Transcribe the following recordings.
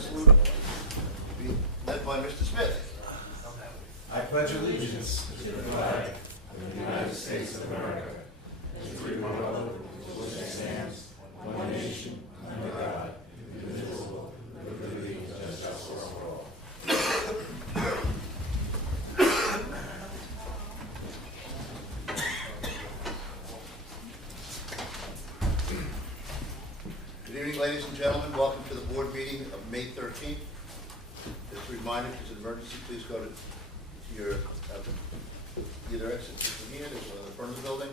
salute be led by Mr. Smith. I pledge allegiance to the flag of the United States of America and to the republic for which it stands, one nation, under God, indivisible, with liberty and justice for all. Good evening, ladies and gentlemen. Welcome to the board meeting of May 13th. Just a reminder, if there's an emergency, please go to your either exits from here, there's one in the front of the building.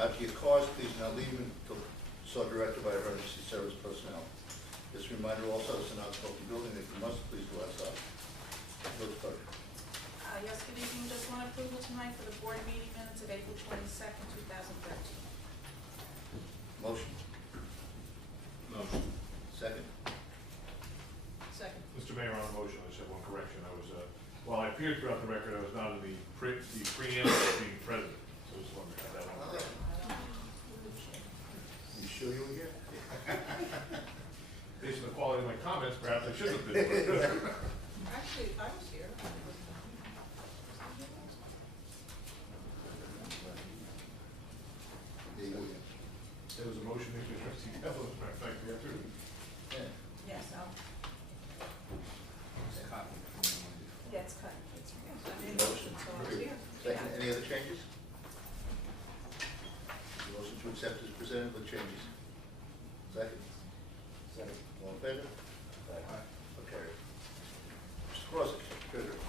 Out to your cars, please not leave until so directed by emergency service personnel. Just a reminder also, it's an outspoken building. If you must, please go outside. Village clerk. Yes, good evening. Just want approval tonight for the board meeting minutes of April 22nd, 2013. Motion. Motion. Second. Second. Mr. Mayor, on a motion, I just have one correction. I was, while I appeared throughout the record, I was not in the preamble of being president. So I just wanted to have that one correct. You sure you were here? Based on the quality of my comments, perhaps I should have been. Actually, I was here. There was a motion made by trustee Devlin, as a matter of fact, there too. Yeah. Yes, Al. Yeah, it's cut. Motion. So I was here. Second, Yeah. any other changes? Motion to accept is presented with changes. Second. Second. All in favor? Aye. Okay. Mr. Crossett, treasurer.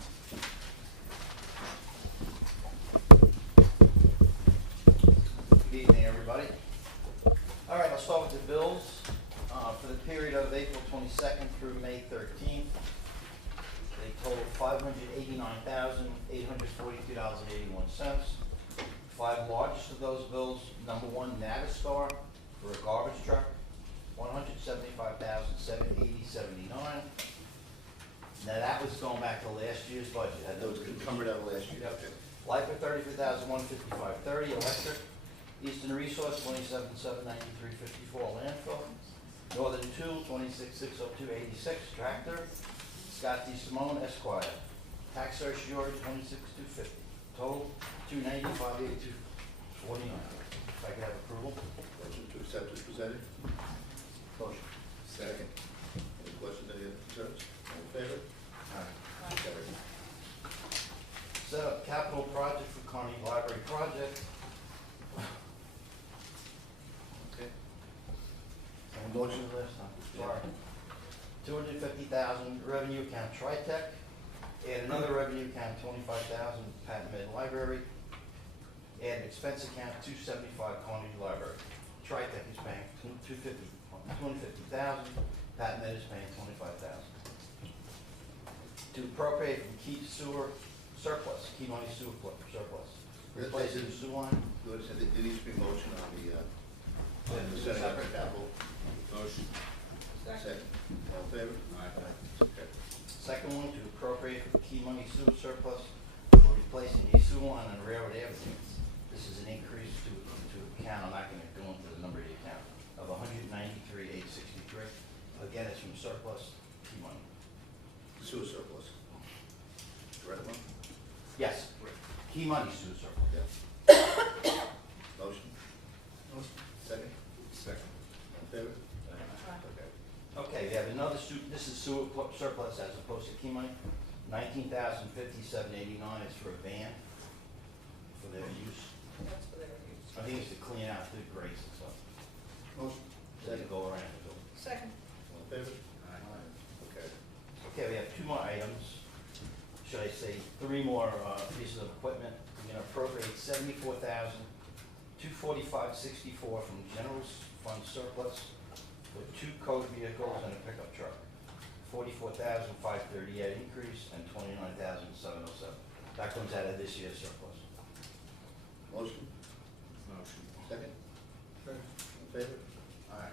Good evening, everybody. All right, I'll start with the bills. For the period of April 22nd through May 13th, they total $589,842.81. Five largest of those bills: number one, Navistar for a garbage truck, $175,780.79. Now that was going back to last year's budget. Had Those encumbered out of last year. Yep. Life at $33,155.30, electric. Eastern Resource, $27,793.54, landfill. Northern Tool, $26,602.86, tractor. Scott D. Simone, Esquire. Tax certiorari, $26,250. Total, $295,824.49. If I could have approval. Motion to accept is presented. Motion. Second. Any questions, any other concerns? All in favor? Aye. Carried. Set up capital project for Carnegie Library project. Okay. And motion last time, sorry. $250,000 revenue account Tritech. Add another revenue account $25,000 Patent Med Library. Add expense account $275 Carnegie Library. Tritech is paying $250,000. Patent Med is paying $25,000. To appropriate from key sewer surplus, key money sewer surplus. Replacing the sewer line. Good, so there needs to be motion on the setting up the capital. Motion. Second. All in favor? Aye. Okay. Second one, to appropriate for key money sewer surplus for replacing a sewer line on Railroad Avenue. This is an increase to account, I'm not gonna go into the number of the account, of $193,863. Again, it's from surplus key money. Sewer surplus. Correct one? Yes, key money sewer surplus. Yeah. Motion? Motion. Second? Second. All in favor? Okay. Okay, we have another this is sewer surplus as opposed to key money. $19,057.89 is for a van for their use. That's for their reviews. I think it's to clean out the grates and stuff. Motion. So they can go around the building. Second. All in favor? Okay. Okay, we have two more items. Should I say three more pieces of equipment? We're gonna appropriate $74,245.64 from general fund surplus for two code vehicles and a pickup truck. $44,538 increase and $29,707. That comes out of this year's surplus. Motion? Motion. Second? All in favor? Alright.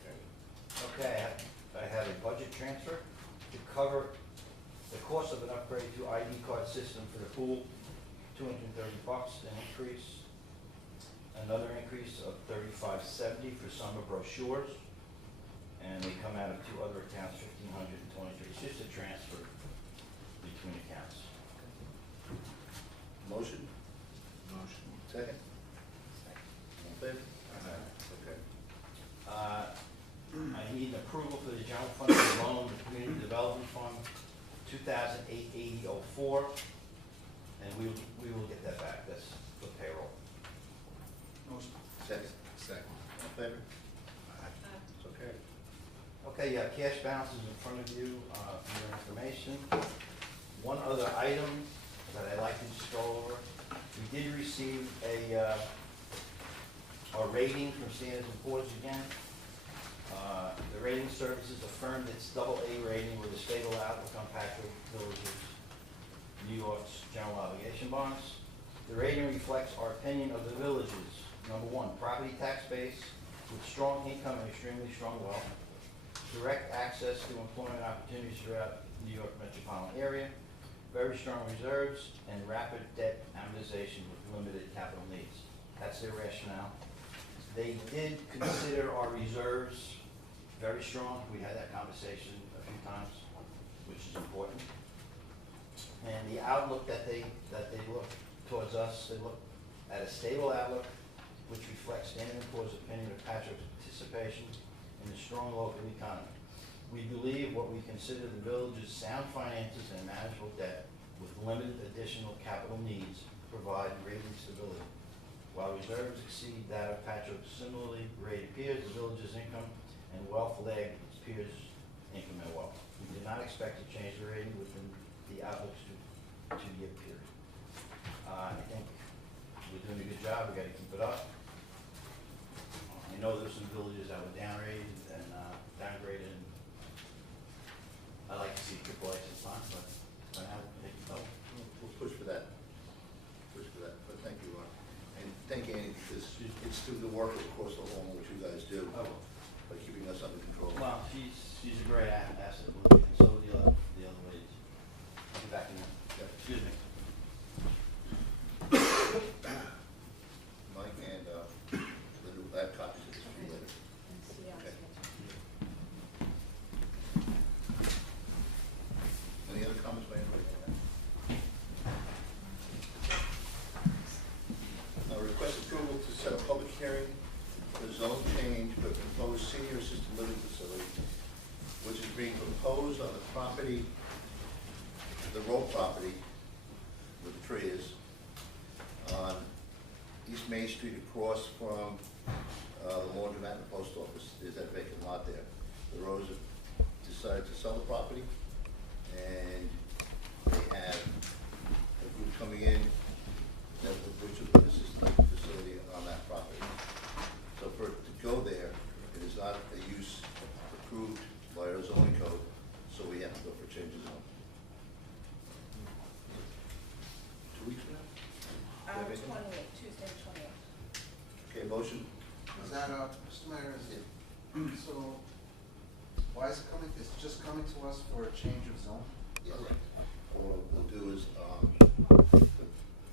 Okay. Okay, I have a budget transfer to cover the cost of an upgrade to ID card system for the pool, $230, an increase. Another increase of $35.70 for summer brochures. And they come out of two other accounts, $1,500 the general fund to loan the community development fund, 2008-8004, and we will get that back. That's for payroll. Motion. Second. Second. All in favor? It's okay. Okay, you have cash balances in front of you for your information. One other item that I'd like to just go over. We did receive a rating from Standards and Poor's again. The rating services affirmed its AA rating with a stable outlook on Patchogue Village's New York's general obligation bonds. The rating reflects our opinion of the village's, number one, property tax base with strong income and extremely strong wealth, direct access to employment opportunities throughout New York metropolitan area, very strong reserves, and rapid debt amortization with limited capital needs. That's their rationale. They did consider our reserves very strong. We had that conversation a few times, which is important. And the outlook that they look towards us, they look at a stable outlook, which reflects Standard & Poor's opinion of Patchogue's participation in the strong local economy. We believe what we consider the village's sound finances and manageable debt with limited additional capital needs provide rating stability. While reserves exceed that of Patchogue's similarly rated peers, the village's income and wealth lag its peers' income and wealth. We do not expect to change the rating within the outlook's two-year period. I think we're doing a good job. We got to keep it up. I know there's some villages that were downgraded and downgraded. And I like to see AAA sometimes, but for now, they can go. We'll push for that. Push for that. But thank you, and thank you, Andy, because it's through the work, of course, the whole what you guys do by keeping us under control. Well, she's a great asset, and so are the other ladies. I'll be back in there. Yeah. Excuse me. Mike and Linda will have copies of this for you later. Okay. Any other comments by anybody on that? Request approval to set a public hearing for zone change for proposed senior assisted living facility, which is being proposed on the property, the road property, where the tree is, on East Main Street across from the laundromat and the post office. There's that vacant lot there. The Rose have decided to sell the property, and they have a group coming in that which will put assisted living facility on that property. So for it to go there, it is not a use approved by our zoning code, so we have to go for changes on. 2 weeks from now? 28, Tuesday, 28. Okay, motion? Is that, Mr. Mayor, is it, so, why is it coming, it's just coming to us for a change of zone? Yes. What we'll do is,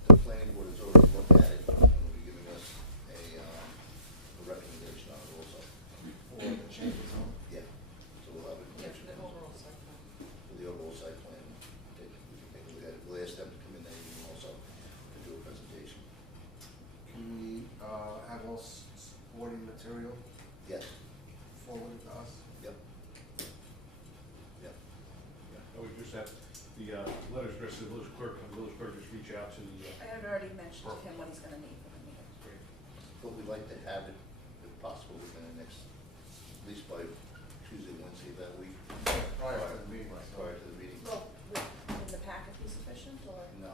the planning board has already looked at it, and will be giving us a recommendation on it also. For the change of zone? Yeah, so we'll have Yeah, information for the overall site plan. for the overall site plan. We can take a look at it. We'll ask them to come in that evening also to do a presentation. Can we, have all supporting material Yes, forwarded to us? yep. Yep. And we just have the letters addressed to the village clerk, and the village clerk just reach out to the. I had already mentioned to him what he's gonna need for the meeting. But we'd like to have it, if possible, within the next, at least by Tuesday, Wednesday that week. Prior to the meeting. Prior to the meeting. Well, would the packet be sufficient, or? No,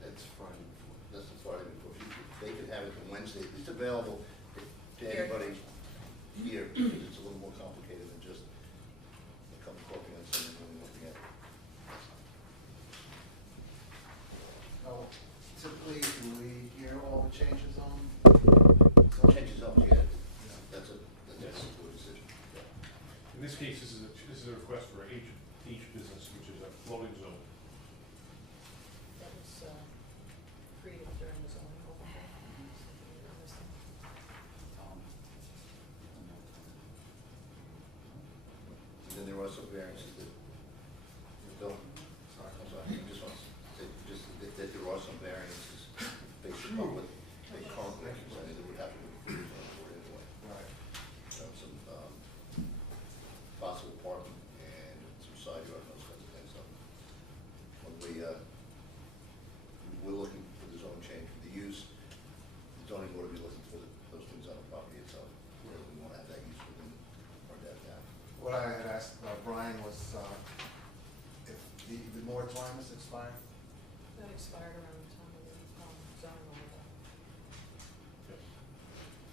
that's Friday before, that's the Friday before. They could have it for Wednesday, it's available to anybody here, because it's a little more complicated than just a cup of coffee on Sunday morning looking at it. Oh, typically, do we hear all the changes on? Changes up, yeah, that's a good decision. Yeah. In this case, this is a request for H business, which is a floating zone. That was created during the zoning overhaul. And then there are some variances that, Bill, I'm sorry, I just want to say, just that there are some variances based upon what they currently represented that would have to be approved on the board anyway. Right. Some possible moratoriums expire? That expired around the time of the zoning order.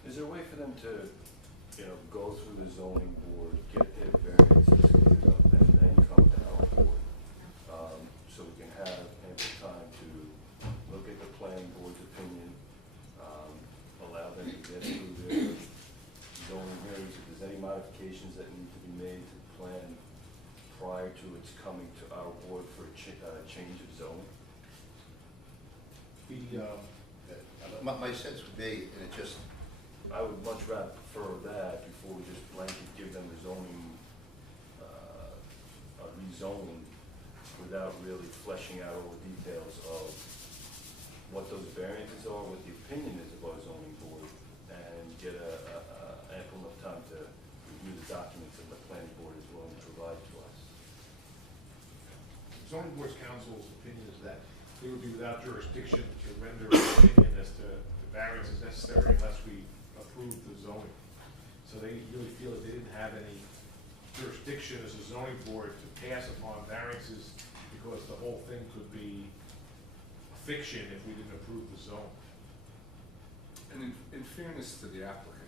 Is there a way for them to, go through the zoning board, get their variances cleared up, and then come to our board? So we can have ample time to look at the planning board's opinion, allow them to get through their zoning hearings, if there's any modifications that need to be made to the plan prior to its coming to our board for a change of zoning? My sense would be, and it just, I would much rather prefer that before we just blanket give them the zoning, rezoning, without really fleshing out all the details of what those variances are, what the opinion is of our zoning board, and get ample enough time to review the documents that the planning board is willing to provide to us. Zoning Board's counsel's opinion is that they would be without jurisdiction to render an opinion as to the variance is necessary unless we approve the zoning. So they really feel that they didn't have any jurisdiction as a zoning board to pass upon variances because the whole thing could be a fiction if we didn't approve the zone. And in fairness to the applicant,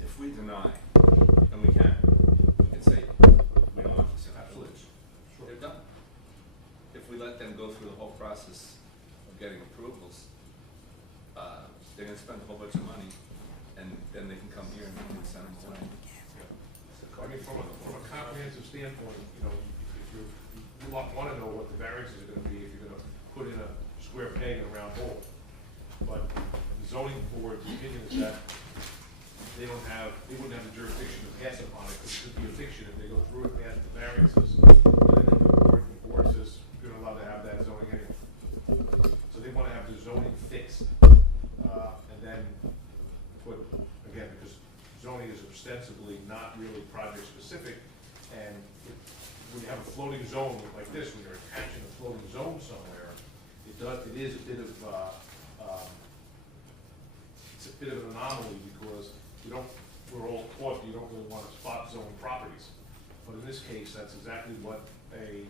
if we deny, and we can say, we don't want this in our village, they're done. If we let them go through the whole process of getting approvals, they're gonna spend a whole bunch of money, and then they can come here and we can send them away. I mean, from a comprehensive standpoint, if you want to know what the variances are going to be, if you're going to put in a square peg in a round hole. But the zoning board's opinion is that they wouldn't have the jurisdiction to pass upon it, because it could be a fiction if they go through it, pass the variances, and then the board says, you're not allowed to have that zoning anyway. So they want to have the zoning fixed, and then put, again, because zoning is ostensibly not really project specific, and when you have a floating zone like this, when you're attaching a floating zone somewhere, it is a bit of it's a bit of an anomaly, because we're all taught you don't really want to spot zone properties, but in this case, that's exactly what a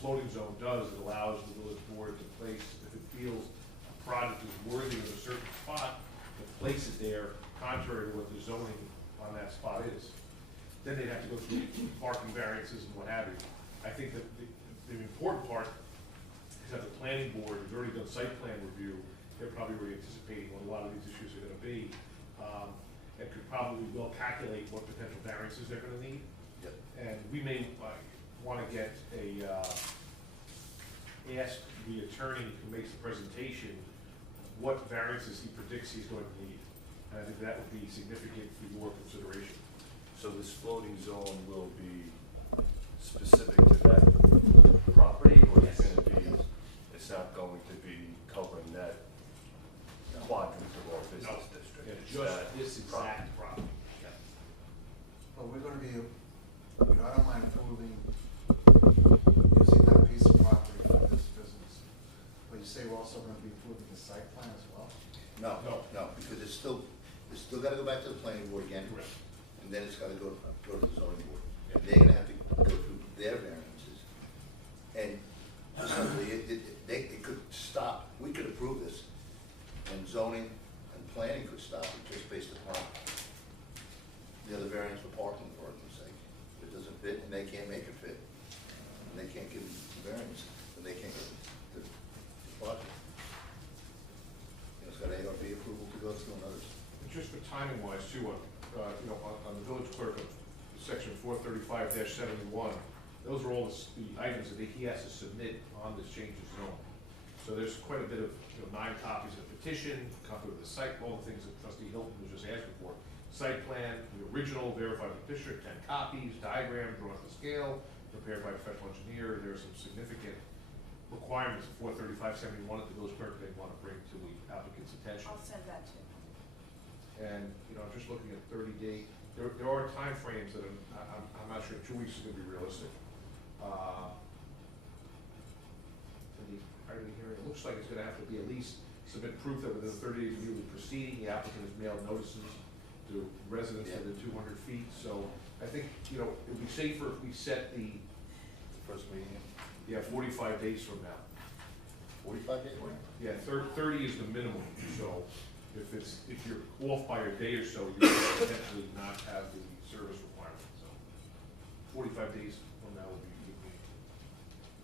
floating zone does. It allows the village board to place, if it feels a project is worthy of a certain spot, to place it there contrary to what the zoning on that spot is. Then they'd have to go through parking variances and what have you. I think that the important part is that the planning board has already done site plan review. They're probably already anticipating what a lot of these issues are gonna be, and could probably well calculate what potential variances they're gonna need. Yep. And we may wanna get ask the attorney who makes the presentation what variances he predicts he's going to need. And I think that would be significant for your consideration. So this floating zone will be specific to that property, or Yes. It's not going to be covering that quadrant of our business district? Yeah, It's just that this exact property. Yeah. Well, we're gonna be, I don't mind approving using that piece of property for this business. But you say we're also gonna be approving the site plan as well? no, because it's still gotta go back to the planning board again. Correct. And then it's gotta go to the zoning board. Yeah. They're gonna have to go through their variances. And just simply, it could stop, we could approve this, and zoning and planning could stop it just based upon the other variance for parking, for argument's sake. If it doesn't fit, and they can't make it fit, and they can't give the variance, then they can't get the project. It's got ARB approval to go through and others. And just for timing wise too, on the village clerk of section 435-71, those are all the items that he has to submit on this change of zone. So there's quite a bit of, 9 copies of the petition, copy of the site, all the things that trustee Hilton was just asking for. Site plan, the original verified with district, 10 copies, diagram drawn to scale, prepared by a professional engineer. There's some significant requirements of 435-71 that the village clerk may want to bring to the applicant's attention. I'll send that to you. And, I'm just looking at 30-day, there are timeframes that I'm not sure 2 weeks is gonna be realistic. It looks like it's gonna have to be at least submit proof that within 30 days of immediately proceeding, the applicant has mailed notices to residents within 200 feet. So I think, it would be safer if we set the First meeting? Yeah, 45 days from now. 45 days? Yeah, 30 is the minimum, so if you're off by a day or so, you could potentially not have the service requirement, so. 45 days from now would be,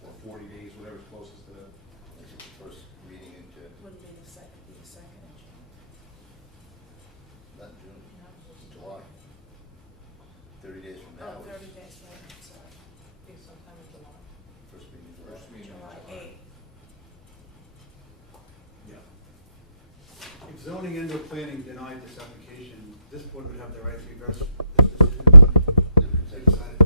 or 40 days, whatever's closest to that. This is the first reading into, Wouldn't be the second in June. not June, July. 30 days from now Oh, is 30 days later, sorry. Be sometime in July. first meeting in July. First meeting in July July. 8th. Yeah. If zoning and or planning denied this application, this board would have the right to reverse this decision. They decided.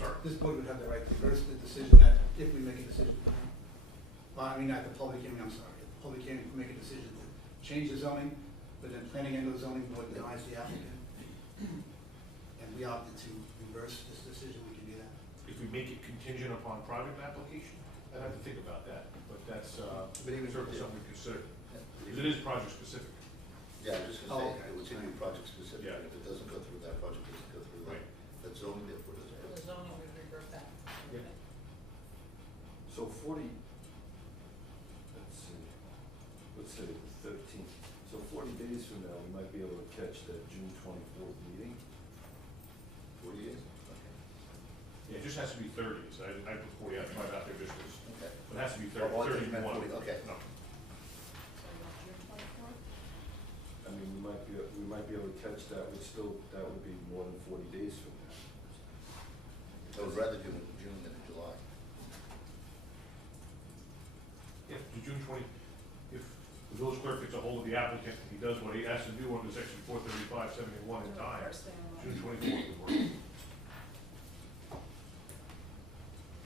Sorry. This board would have the right to reverse the decision that, if we make a decision tonight. Well, I mean, at the public hearing, I'm sorry, at the public hearing, we make a decision to change the zoning, but then planning and or zoning board denies the applicant. And we opted to reverse this decision, we can do that. If we make it contingent upon project application, I'd have to think about that, but that's, But even- certainly something we consider. Yeah. Because it is project specific. Yeah, I was just Oh, gonna say, okay. it would seem to be project specific, Yeah. if it doesn't go through that project, doesn't go through that. Right. That zoning, therefore, For the doesn't. zoning, we revert back. Yeah. So 40, let's say the 13th. So 40 days from now, we might be able to catch that June 24th meeting. 40 days? Okay. Yeah, it just has to be 30, so I put 40, I tried out there just as, Okay. but it has to be 30, Oh, I thought you meant 31. 40, okay. No, So you want June 24th? I mean, we might be able to catch that, that would be more than 40 days from now. I would rather do it in June than in July. if to June 20, if the village clerk gets a hold of the applicant, he does what he has to do under section 435-71 in time, First thing in June March. 24th would work.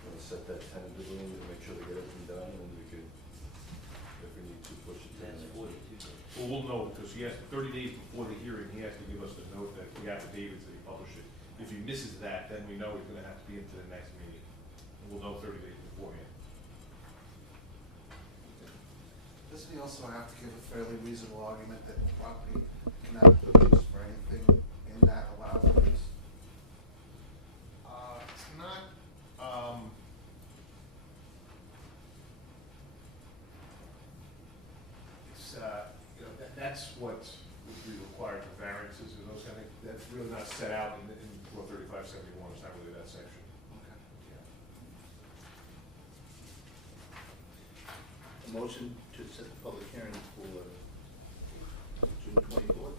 Want to set that tentatively and make sure they get everything done, and we could, if we need to, push it to the That's next 42 week. days. Well, we'll know, because he has, 30 days before the hearing, he has to give us the note that the affidavits that he published it. If he misses that, then we know he's gonna have to be into the next meeting. And we'll know 30 days beforehand. Doesn't he also have to give a fairly reasonable argument that the property cannot be used for anything in that allowable use? It's not, it's, you know, that's what would be required for variances and those kind of, that's really not set out in 435-71, it's not really that section. Okay. A Yeah. motion to set the public hearing for June 24th.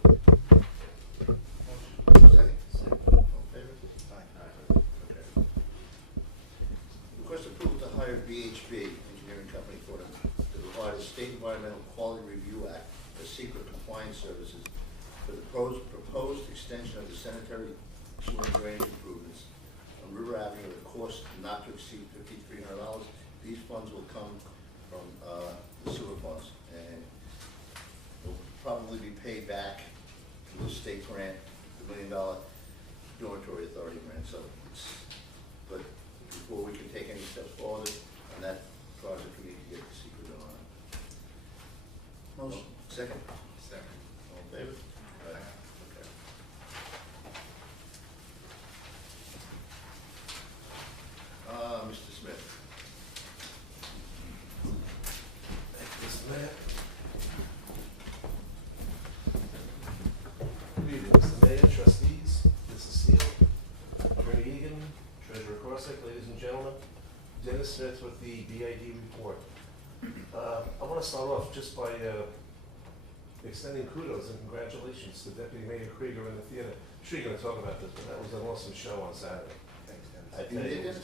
Second? Second. All in favor? Aye. Okay. Request approval to hire BHB Engineering Company for to provide a State Environmental Quality Review Act for secret compliance services for the proposed extension of the sanitary sewer and drainage improvements on River Avenue at a cost not to exceed $5,300. These funds will come from the sewer funds, and will probably be paid back to the state grant, the $1 million dormitory authority grant. So it's, but before we can take any steps forward on that project, we need to get the secret on. Motion. Second? Second. All in favor? Aye. Okay. Mr. Smith. Thank you, Mr. Mayor. Good evening, Mr. Mayor, trustees, Mrs. Seal, Attorney Egan, Treasurer Corsick, ladies and gentlemen. Dennis Smith with the BID report. I want to start off just by extending kudos and congratulations to Deputy Mayor Krieger in the theater. I'm sure you're going to talk about this, but that was an awesome show on Saturday. Thanks, I Dennis. You tell did you, this?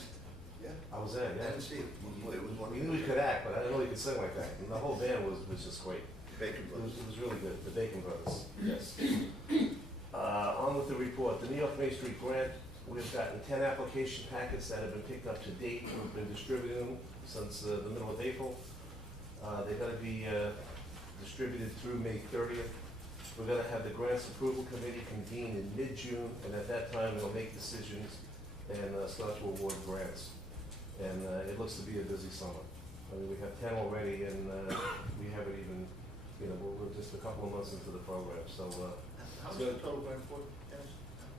Yeah. I was there, I yeah. didn't see it. Boy, it was We wonderful. knew he could act, but I didn't know he could sing like that. And the whole band was just great. Bacon Brothers. It was really good, the Bacon Brothers, yes. On with the report, the New York Main Street grant, we've gotten 10 application packets that have been picked up to date. We've been distributing them since the middle of April. They're gonna be distributed through May 30th. We're gonna have the grants approval committee convene in mid-June, and at that time, they'll make decisions and start to award grants. And it looks to be a busy summer. I mean, we have 10 already, and we haven't even, you know, we're just a couple of months into the program, so How much is the total grant for, Dennis?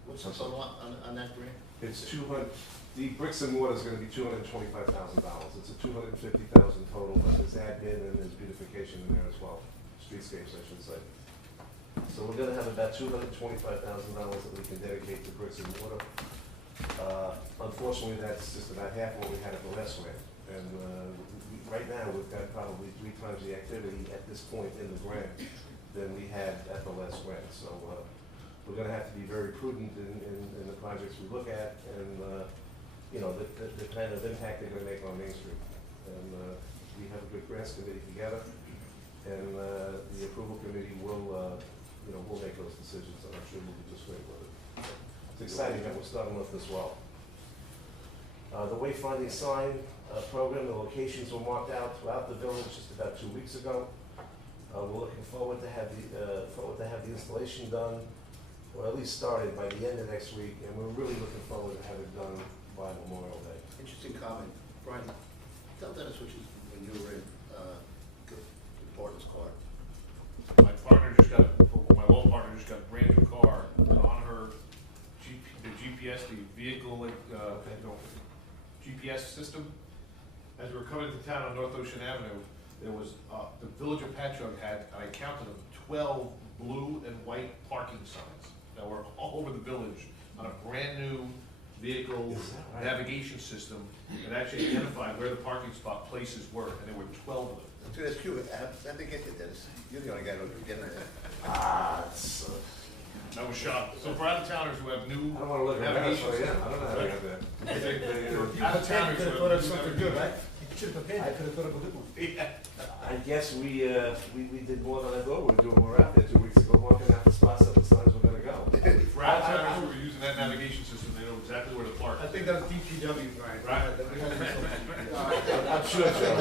What's the total on that grant? it's 200, The bricks and mortar is gonna be $225,000. It's a $250,000 total, but there's admin and there's beautification in there as well, streetscapes, I should say. So we're gonna have about $225,000 that we can dedicate to bricks and mortar. Unfortunately, that's just about half what we had at the last grant. And right now, we've got probably 3 times the activity at this point in the grant than we had at the last grant. So we're gonna have to be very prudent in the projects we look at and, you know, the kind of impact they're gonna make on Main Street. And we have a good grants committee together, and the approval committee will, you know, we'll make those decisions, and I'm sure we'll be just great with it. It's exciting that we're starting off this well. The wayfinding sign program, the locations were marked out throughout the village just about 2 weeks ago. We're looking forward to have the installation done, or at least started by the end of next week, and we're really looking forward to have it done by Memorial Day. Interesting comment. Brian, tell Dennis what you, when you were in, the partner's car. My partner just got, my law partner just got a brand new car, and on her the GPS, the vehicle, you know, GPS system. As we were coming into town on North Ocean Avenue, there was, the village of Patchogue had, I counted them, 12 blue and white parking signs that were all over the village on a brand new vehicle navigation system that actually identified where the parking spot places were, and there were 12 of them. That's cute. How'd they get you, Dennis? You're the only guy who can get in there. It's, I was shocked. So for out-of-towners who have new I don't wanna look at that, navigation so yeah, systems. I don't know how to get that. Out-of-towners who have new navigation. right? You should have prepared, I could have thought of a good one. I guess we did more than I thought we were doing. We were out there 2 weeks ago, walking out the spots that the signs were gonna go. For out-of-towners who were using that navigation system, they know exactly where to park. I think that was DPW, Brian. Right. I'm sure, Joe.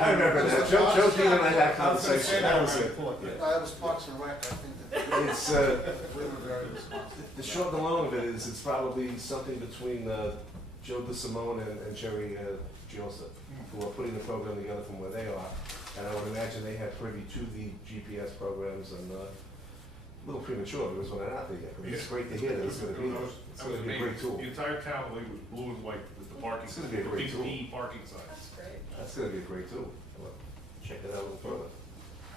I remember that. Joe Dean and I had a conversation. That was it. It was Parks and Rec, I think that It's, we were very responsible. the short and the long of it is, it's probably something between Joe DeSimone and Jerry Joseph, who are putting the program together from where they are. And I would imagine they have privy to the GPS programs, and a little premature because we're not out there yet. But it's great to hear that it's gonna be, it's gonna be a great tool. The entire town, I believe, was blue and white with the parking. It's gonna be a great tool. Big P parking signs. That's great. That's gonna be a great tool. Well, check it out a little further.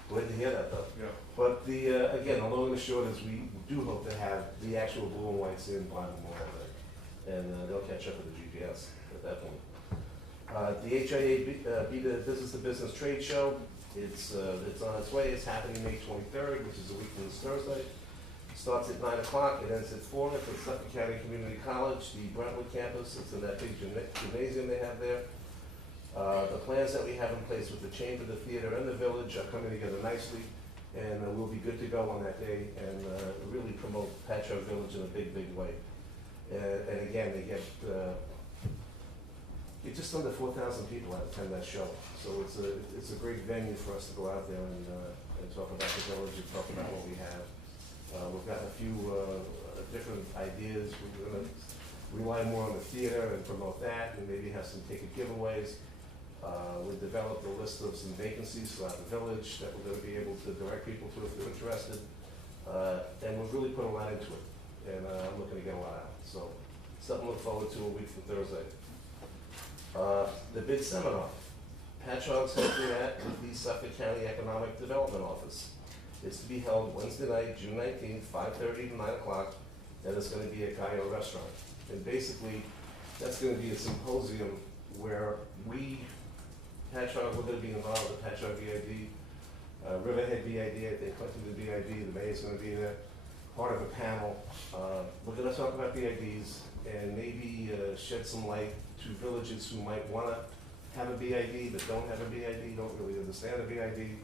Glad to hear that, though. Yeah. But the, again, the long and the short is we do hope to have the actual blue and whites in by Memorial Day. And they'll catch up with the GPS at that point. The HIA Business to Business Trade Show, it's on its way. It's happening May 23rd, which is a week from this Thursday. It starts at 9 o'clock, it ends at 4 at the Suffolk County Community College, the Brentwood campus. It's in that big gymnasium they have there. The plans that we have in place with the chamber, the theater, and the village are coming together nicely, and we'll be good to go on that day and really promote Patchogue Village in a big, big way. And again, they get just under 4,000 people that attend that show, so it's a great venue for us to go out there and talk about the village and talk about what we have. We've got a few different ideas. We're going to rely more on the theater and promote that, and maybe have some ticket giveaways. We developed a list of some vacancies throughout the village that we're going to be able to direct people to if they're interested. And we've really put a lot into it, and I'm looking to get a lot out. So something to look forward to a week from Thursday. The bid seminar. Patchogue's hosting that with the Suffolk County Economic Development Office. It's to be held Wednesday night, June 19th, 5:30 to 9 o'clock, and it's going to be at Gaio Restaurant. And basically, that's going to be a symposium where we, Patchogue, we're going to be involved with Patchogue VID, Riverhead VID, I think Clinton VID, the mayor's going to be there, part of a panel. We're going to talk about VIDs and maybe shed some light to villages who might want to have a BID but don't have a BID, don't really understand a BID.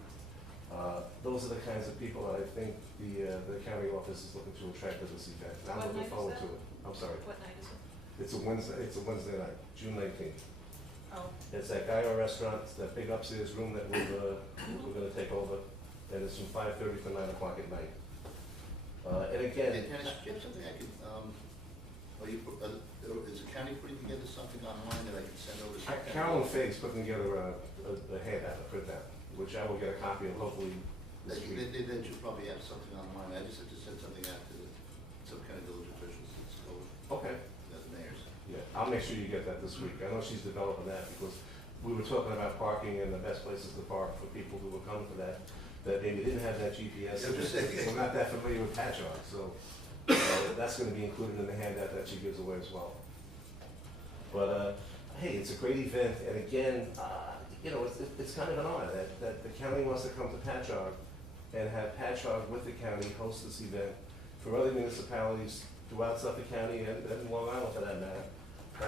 Those are the kinds of people that I think the county office is looking to attract to this event. And I'm What looking night is forward that? to it. I'm sorry. What night is it? It's a Wednesday night, June 19th. Oh, It's at Gaio Restaurant, it's that big upstairs room that we're gonna take over, and it's from 5:30 to 9 o'clock at night. And again, Dennis, do you have something I could, is the county putting together something online that I can send over to? Carolyn Faye's putting together a handout, a printout, which I will get a copy of hopefully this week. They should probably have something online. I just have to send something out to some kind of village officials. It's called Okay, the mayors. yeah. I'll make sure you get that this week. I know she's developing that because we were talking about parking and the best places to park for people who were coming to that maybe didn't have that GPS. We're not that familiar with Patchogue, so that's gonna be included in the handout that she gives away as well. But, hey, it's a great event, and again, you know, it's kind of an honor that the county wants to come to Patchogue and have Patchogue with the county host this event for other municipalities throughout Suffolk County and Long Island for that matter,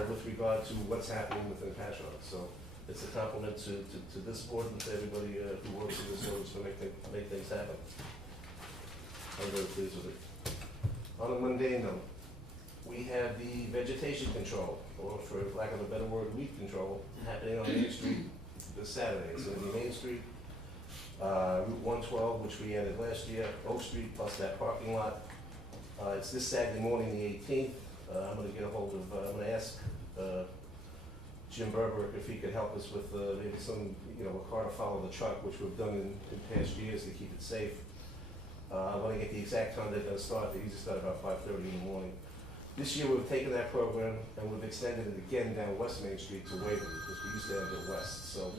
with regard to what's happening within Patchogue. So it's a compliment to this board and to everybody who works in this village to make things happen. I'm very pleased with it. On a mundane note, we have the vegetation control, or for lack of a better word, weed control, happening on Main Street this Saturday. It's gonna be Main Street, Route 112, which we added last year, Oak Street, plus that parking lot. It's this Saturday morning, the 18th. I'm gonna get a hold of, I'm gonna ask Jim Berber if he could help us with maybe some, you know, a car to follow the truck, which we've done in past years to keep it safe. I wanna get the exact time they're gonna start. They usually start about 5:30 in the morning. This year, we've taken that program and we've extended it again down West Main Street to Waverly, because we used to have it west. So,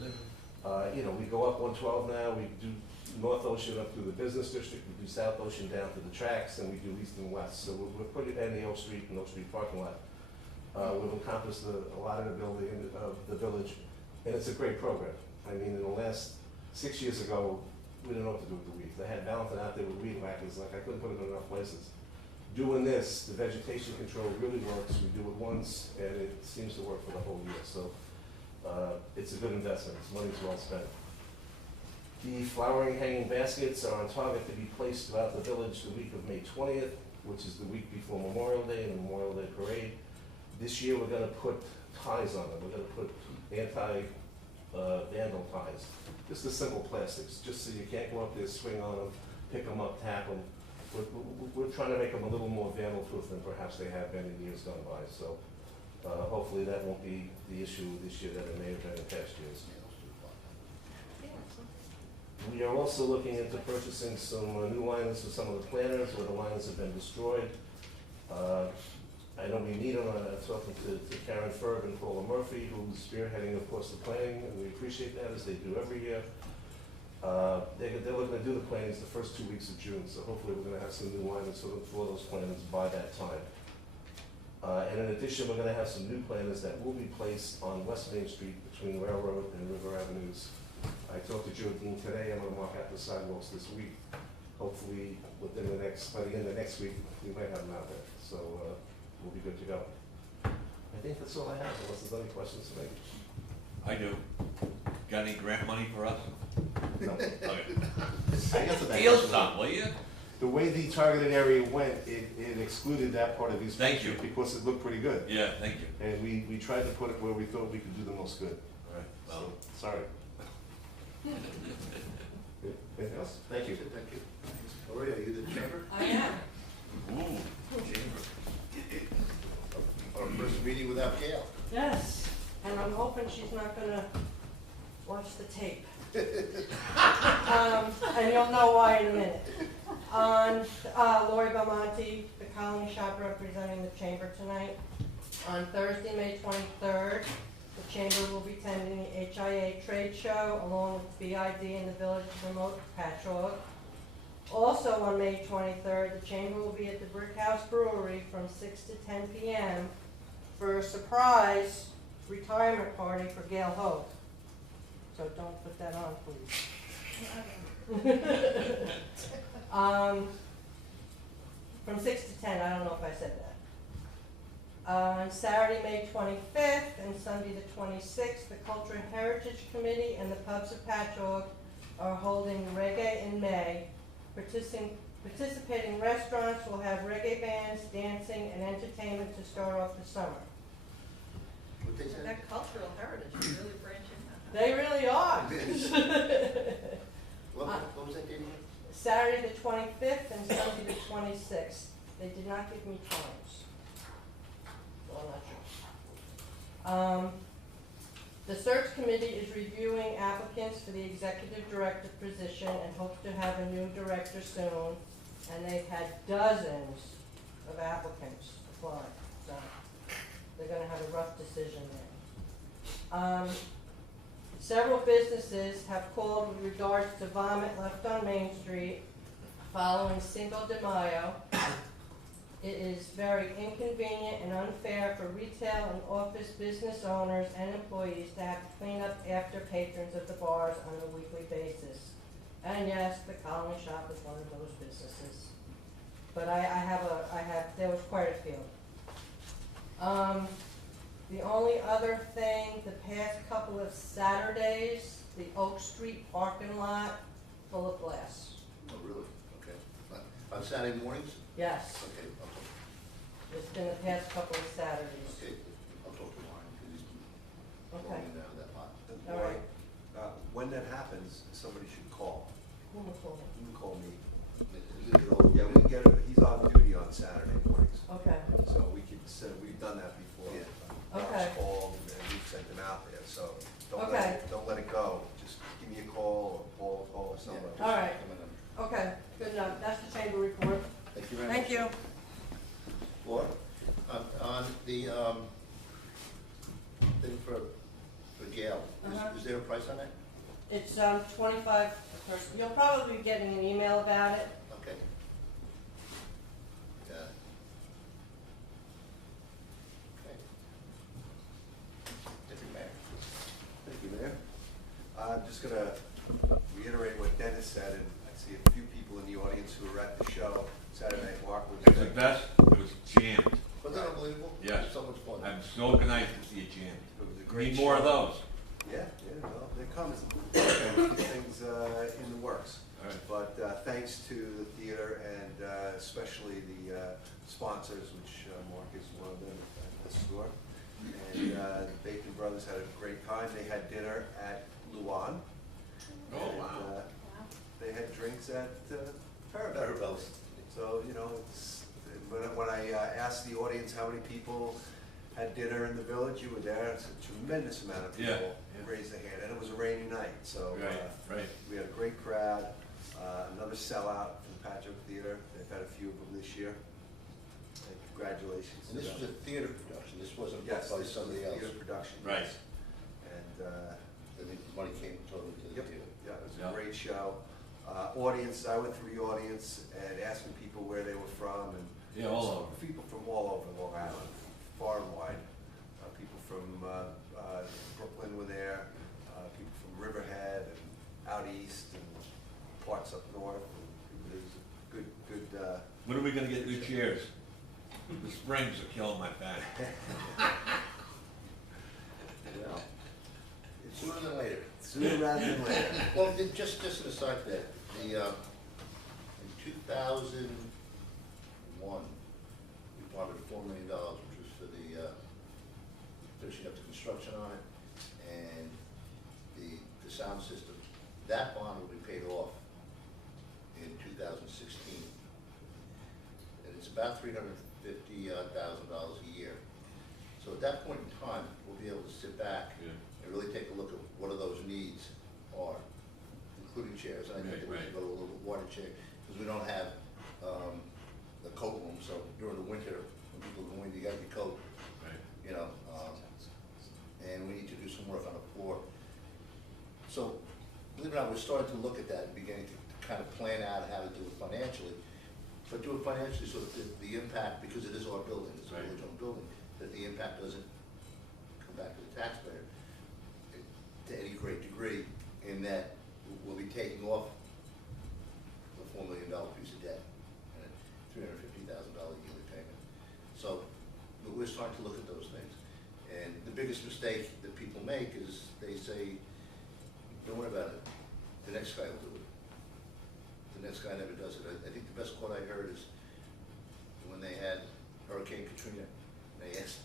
you know, we go up 112 now, we do North Ocean up through the business district, we do South Ocean down to the tracks, and we do east and west. So we're putting it in the Oak Street and Oak Street parking lot. We've encompassed a lot of the building, of the village, and it's a great program. I mean, in the last 6 years ago, we didn't know what to do with the weeds. I had Valentin out there with weed whackers, like I couldn't put them in enough places. Doing this, the vegetation control really works. We do it once, and it seems to work for the whole year. So it's a good investment. It's money's well spent. The flowering hanging baskets are on target to be placed throughout the village the week of May 20th, which is the week before Memorial Day and the Memorial Day Parade. This year, we're gonna put ties on them. We're gonna put anti-vandal ties. Just the simple plastics, just so you can't go up there, swing on them, pick them up, tap them. We're trying to make them a little more vandal-proof than perhaps they have been in years gone by. So hopefully that won't be the issue this year that it may have been in past years. We are also looking into purchasing some new liners for some of the planters where the liners have been destroyed. I know we need them. I'm talking to Karen Ferb and Paula Murphy, who's spearheading, of course, the planning, and we appreciate that, as they do every year. They're looking to do the plantings the first 2 weeks of June, so hopefully we're gonna have some new liners for those plantings by that time. And in addition, we're gonna have some new planters that will be placed on West Main Street between Railroad and River Avenues. I talked to Joe Dean today. I'm gonna mark out the sidewalks this week. Hopefully, by the end of next week, we might have them out there. So we'll be good to go. I think that's all I have, unless there's any questions for me. I do. Got any grant money for us? No. Okay. I guess the Deal some, will you? The way the targeted area went, it excluded that part of East Main Thank you. Street because it looked pretty good. Yeah, thank you. And we tried to put it where we thought we could do the most good. All right, well, So, sorry. Anything else? Thank you. Thank you. Maria, are you the chamber? I am. ooh, chamber. Our first meeting without Gail. Yes, and I'm hoping she's not gonna watch the tape. And you'll know why in a minute. On Lori Belmonte, the Colony Shop representing the Chamber tonight. On Thursday, May 23rd, the Chamber will be attending the HIA Trade Show along with BID in the Village of Remote Patchogue. Also on May 23rd, the Chamber will be at the Brick House Brewery from 6 to 10 p.m. for a surprise retirement party for Gail Hogue. So don't put that on, please. From 6 to 10, I don't know if I said that. On Saturday, May 25th and Sunday the 26th, the Cultural Heritage Committee and the Pubs of Patchogue are holding Reggae in May. Participating restaurants will have reggae bands, dancing, and entertainment to start off the summer. What they said? That cultural heritage is really branching out. They really are. What was that date again? Saturday the 25th and Sunday the 26th. They did not give me times. So I'm not sure. The search committee is reviewing applicants for the executive director position and hopes to have a new director soon. And they've had dozens of applicants apply. So they're gonna have a rough decision there. Several businesses have called with regards to vomit left on Main Street following Cinco de Mayo. It is very inconvenient and unfair for retail and office business owners and employees to have to clean up after patrons of the bars on a weekly basis. And yes, the Colony Shop is one of those businesses. But there was quite a few. The only other thing, the past couple of Saturdays, the Oak Street parking lot full of glass. Oh, really? Okay. On Saturday mornings? Yes, Okay, it's been the past couple of Saturdays. okay, I'll talk to Warren, because he's Okay, going in and out of that lot. all right. When that happens, somebody should call. Who will call it? You can call me. Is it all- Yeah, we can get it, he's on duty on Saturday mornings, Okay, so we can send, we've done that before. Yeah. Okay. Called and we've sent them out there, so Okay. don't let it go. Just give me a call or call or somebody. all right, Come in. okay, good enough. That's the chamber report. Thank you very much. Thank you. Laura, on the, thing for Gail, is there a price on that? It's, 25 per person. You'll probably be getting an email about it. Okay. Yeah. Okay. Deputy Mayor. Thank you, Mayor. I'm just gonna reiterate what Dennis said, and I see a few people in the audience who were at the show Saturday night. Mark was It was the best, it was jammed. Was that unbelievable? Yes. So much fun. I'm so nice to see it jammed. It was a great Need more of show. those. Yeah, well, they're coming. A few things in the works. All right. But thanks to the theater and especially the sponsors, which Mark is one of them at the store. And the Bacon Brothers had a great time. They had dinner at Luan. Oh, And, wow. they had drinks at Parabell's. So, you know, it's, when I asked the audience how many people had dinner in the village, you were there, it's a tremendous amount of people Yeah. raised their hand, and it was a rainy night, so. Right. We had a great crowd, another sellout from Patchogue Theater, they've had a few of them this year. And congratulations to And this them. was a theater production, this wasn't Yes, by this was somebody a else. theater production. Right. yes. And, I think the money came totally to the Yep. theater. yeah, it was Yeah. a great show. Audience, I went through the audience and asking people where they were from, and Yeah, all over. people from all over Long Island, far and wide. People from Brooklyn were there, people from Riverhead and out east and parts up north. And it was a good. When are we gonna get new chairs? The springs are killing my back. Well, sooner than later. Sooner rather than later. Well, just an aside to that, in 2001, we bonded $4 million, which was for the, finishing up the construction on it, and the sound system. That bond will be paid off in 2016. And it's about $350,000 a year. So at that point in time, we'll be able to sit back Yeah. and really take a look at what are those needs are, including chairs. And I think that we Right, should go to a little bit wider chair, because we don't have the coat room, so during the winter, when people go in, you got your coat, Right. you know, and we need to do some work on the floor. So, believe it or not, we're starting to look at that and beginning to kind of plan out how to do it financially. But do it financially so that the impact, because it is our building, it's a Right. village-owned building, that the impact doesn't come back to the taxpayer to any great degree, in that we'll be taking off a $4 million piece of debt and a $350,000 yearly payment. So, but we're starting to look at those things. And the biggest mistake that people make is they say, don't worry about it, the next guy will do it. The next guy never does it. I think the best quote I heard is when they had Hurricane Katrina, they asked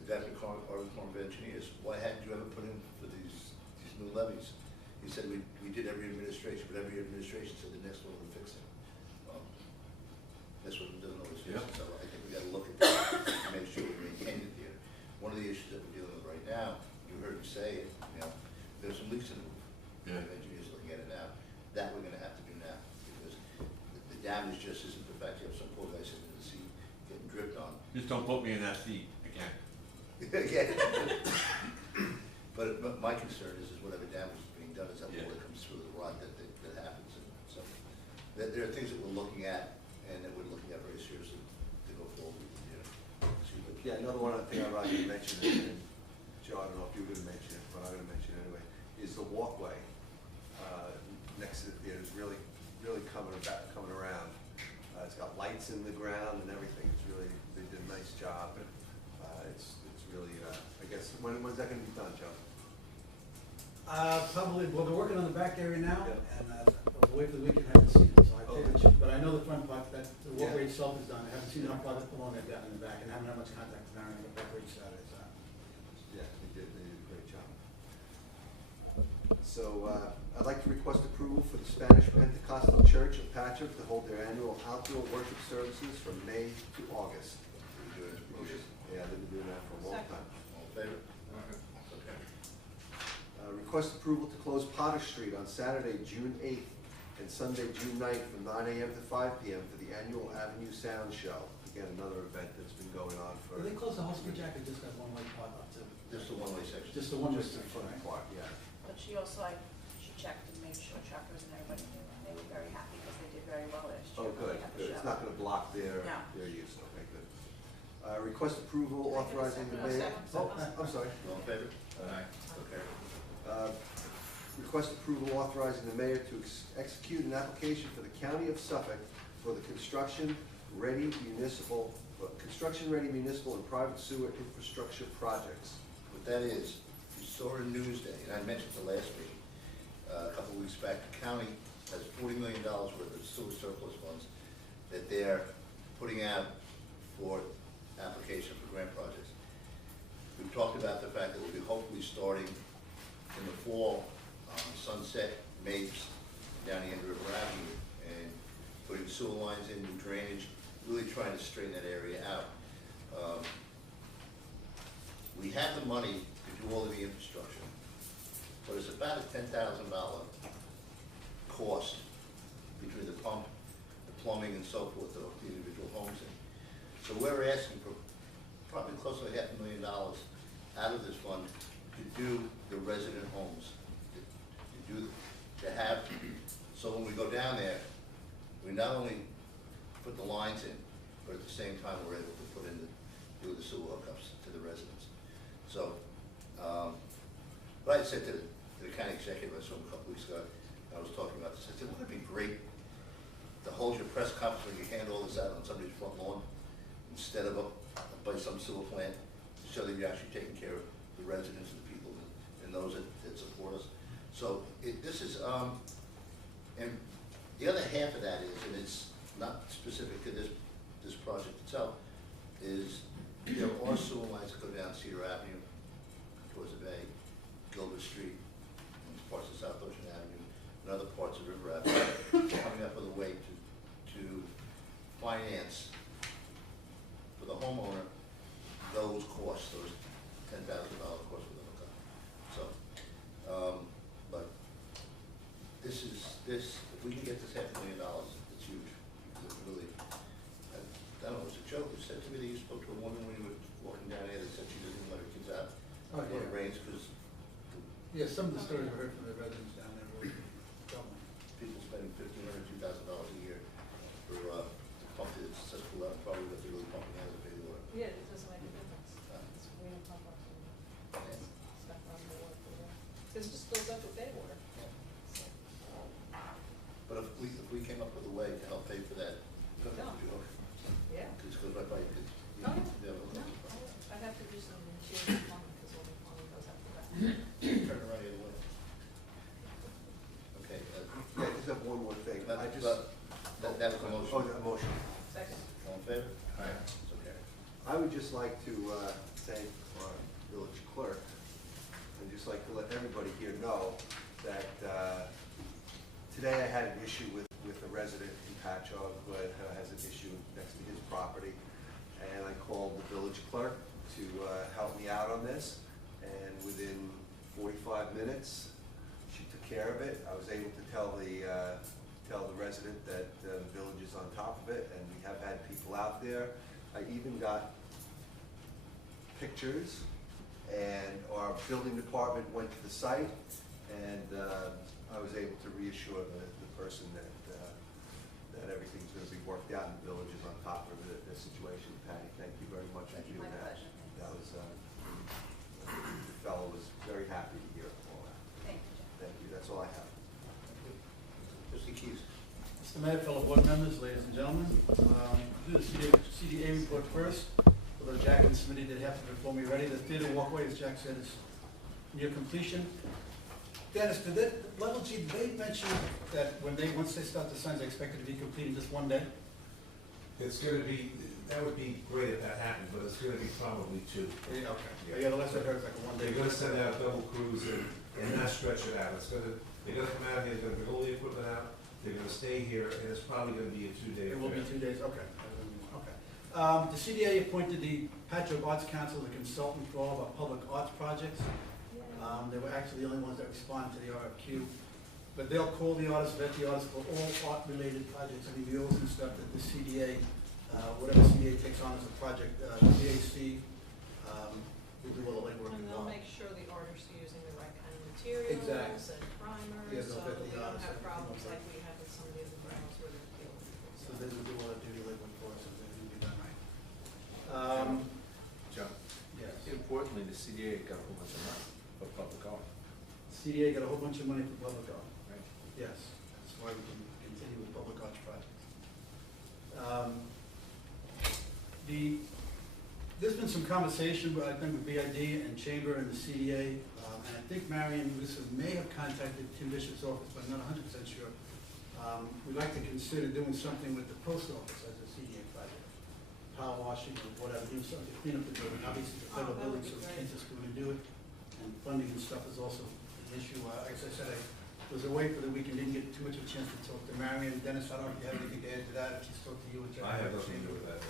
the guy from the Army Corps of Engineers, why hadn't you ever put in for these new levees? He said, we did every administration, but every administration said the next one would fix it. Well, this one doesn't always fix it, so I think we gotta look at that and make sure we maintain it here. One of the issues that we're dealing with right now, you heard me say it, you know, there's some leaks in the roof. Yeah. The engineers looking at it now. That we're gonna have to do now, because the damage just isn't the fact you have some poor guy sitting in the seat getting dripped on. Just don't put me in that seat again. Yeah. But my concern is whatever damage is being done is that Yeah. water comes through the rot that happens. And so there are things that we're looking at and that we're looking at very seriously to go forward. Yeah, another one other thing I'd like to mention, and Joe, I don't know if you were gonna mention it, but I'm gonna mention it anyway, is the walkway, next to the theater is really coming around. It's got lights in the ground and everything, it's really, they did a nice job, and, it's really, I guess, when's that gonna be done, Joe? Probably, well, they're working on the back area now, Yeah. and I'll wait for the weekend, I haven't seen it, so I think, but I know the front part, that the walkway itself is done, I haven't seen how far along they've gotten in the back, and I haven't had much contact with Aaron, but that started, so. Yeah, they did a great job. So, I'd like to request approval for the Spanish Pentecostal Church of Patchogue to hold their annual outdoor worship services from May to August. Yeah, they've been doing that for a long time. All in favor? Okay. Request approval to close Potter Street on Saturday, June 8th, and Sunday, June 9th, from 9 a.m. to 5 p.m. for the annual Avenue Sound Show. Again, another event that's been going on for. Did they close the whole street, Jack, or just that one way part up to? Just the one-way section. Just the one way Just in section, front of right? the park, yeah. But she also, she checked and made sure truckers and everybody knew, and they were very happy because they did very well last year. Oh, good, They had the good. It's show. not gonna block their No. use, okay, good. Request approval Can I get a authorizing the second? mayor. No, Oh, second. I'm sorry. All in favor? Aye. Okay. Request approval authorizing the mayor to execute an application for the county of Suffolk for the construction-ready municipal and private sewer infrastructure projects. What that is, you saw in Newsday, and I mentioned the last meeting, a couple of weeks back, the county has $40 million worth of sewer surplus funds that they're putting out for application for grant projects. We've talked about the fact that we'll be hopefully starting in the fall on Sunset, Mapes, down the end of River Avenue, and putting sewer lines in, new drainage, really trying to straighten that area out. We have the money to do all of the infrastructure, but it's about a $10,000 cost between the pump, the plumbing, and so forth, the individual homes in. So we're asking for probably close to $500,000 out of this fund to do the resident homes, to have, so when we go down there, we not only put the lines in, but at the same time, we're able to put in do the sewer hookups to the residents. So, but I said to the county executive, I saw him a couple weeks ago, I was talking about this, I said, wouldn't it be great to hold your press conference when you hand all this out on somebody's front lawn, instead of by some sewer plant, to show that you're actually taking care of the residents and the people and those that support us. So this is, and the other half of that is, and it's not specific to this project itself, is there are sewer lines that go down Cedar Avenue towards the bay, Gilbert Street, and parts of South Ocean Avenue, and other parts of River Avenue, coming up with a way to finance for the homeowner those costs, those $10,000 costs for the hookup. So, but this, if we can get this $500,000, it's huge. It's really, I don't know, it was a joke. It said to me that you spoke to a woman when you were walking down there that said she doesn't even let her kids out when it rains because Yeah, some of the stories I heard from the residents down there were troubling. people spending $1,500, $2,000 a year for pump it. It's such a lot, probably what they're really pumping out of the bay water. Yeah, it doesn't make a difference. It's we don't pump up stuff on the water. This just goes up with bay water. So, But if we came up with a way to help pay for that, would you hook? yeah. Because goes right by your kids. No, Yeah, no, okay. I have to do some insurance plumbing because all the plumbing goes up to that. Turn around the other way. Okay, Yeah, I just have one more thing. that I just. that was a motion. Oh, that motion. Second. All in favor? Aye. It's okay. I would just like to thank our village clerk, and just like to let everybody here know that today I had an issue with a resident in Patchogue who has an issue next to his property, and I called the village clerk to help me out on this, and within 45 minutes, she took care of it. I was able to tell the resident that the village is on top of it, and we have had people out there. I even got pictures, and our building department went to the site, and I was able to reassure the person that everything's gonna be worked out, and the village is on top of the situation. Patty, thank you very much for doing that. That was, the fellow was very happy to hear all that. Thank you, Jeff. Thank you, that's all I have. Trustee Keys. Mr. Mayor, fellow board members, ladies and gentlemen, do the CDA report first. Although Jack and Smitty did have to inform me already, the theater walkway, as Jack said, is near completion. Dennis, did that, level G, did they mention that once they start the signs, they expect it to be complete in just one day? It's gonna be, that would be great if that happened, but it's gonna be probably 2. Yeah, okay. Yeah, the last I heard, it's like a one day. They're gonna send out double crews and not stretch it out. They're gonna come out here, they're gonna bring all the equipment out, they're gonna stay here, and it's probably gonna be a 2-day It will be affair. 2 days, okay. Okay. The CDA appointed the Patchogue Arts Council as a consultant for all of our public arts projects. They were actually the only ones that responded to the RFQ. But they'll call the artists, vet the artists for all art-related projects, any mules and stuff that the CDA, whatever CDA takes on as a project, VAC, will do all the legwork And they'll involved. make sure the artists are using the right kind of materials Exactly. and primers, Yeah, they'll so vet that the we don't artists, have everything problems like like we have with some of the other brands where they're dealing with. So they will do all the dirty legwork for us, and everything will be done right. John, Yes. importantly, the CDA got a whole bunch of money for public art, CDA got a whole bunch of money for public art. right? Yes, that's why we can continue with public arts projects. There's been some conversation, I think, with BID and Chamber and the CDA, and I think Marion Lewis may have contacted Tim Bishop's office, but I'm not 100% sure. We'd like to consider doing something with the post office as a CDA project. Power washing or whatever, do something to clean up the building. Obviously, the federal that would building, be so we great. can't just go in and do it. And funding and stuff is also an issue. As I said, I was away for the weekend, didn't get too much of a chance to talk to Marion. Dennis, I don't know if you have anything to add to that, if she's talked to you or Jeff. I have nothing to do with that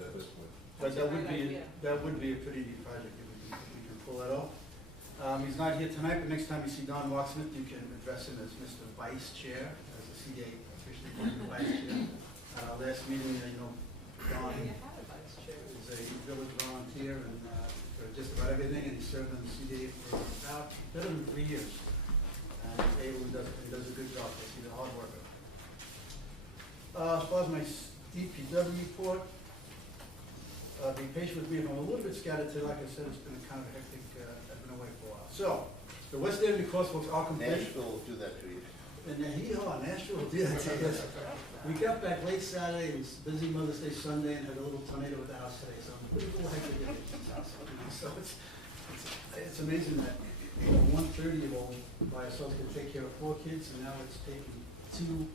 at this point. But That's a that would great be, idea. that would be a pretty neat project if we can pull that off. He's not here tonight, but next time you see Don Walksmith, you can address him as Mr. Vice Chair, as the CDA officially appointed Vice Chair. Last meeting, Don You have a vice chair. is a village volunteer and for just about everything, and he served on the CDA for about better than 3 years. And he's able, and does a good job, he's a hard worker. As far as my DPW report, be patient with me if I'm a little bit scattered today. Like I said, it's been kind of hectic. I've been away for a while. So, the West End crosswalks are complete. Nashville will do that to you. And then Nashville will do that to us. We got back late Saturday, it was busy Mother's Day Sunday, and had a little tornado at the house today, so I'm a little hectic at the house. So it's amazing that, 130-year-old by ourselves could take care of 4 kids, and now it's taking 2,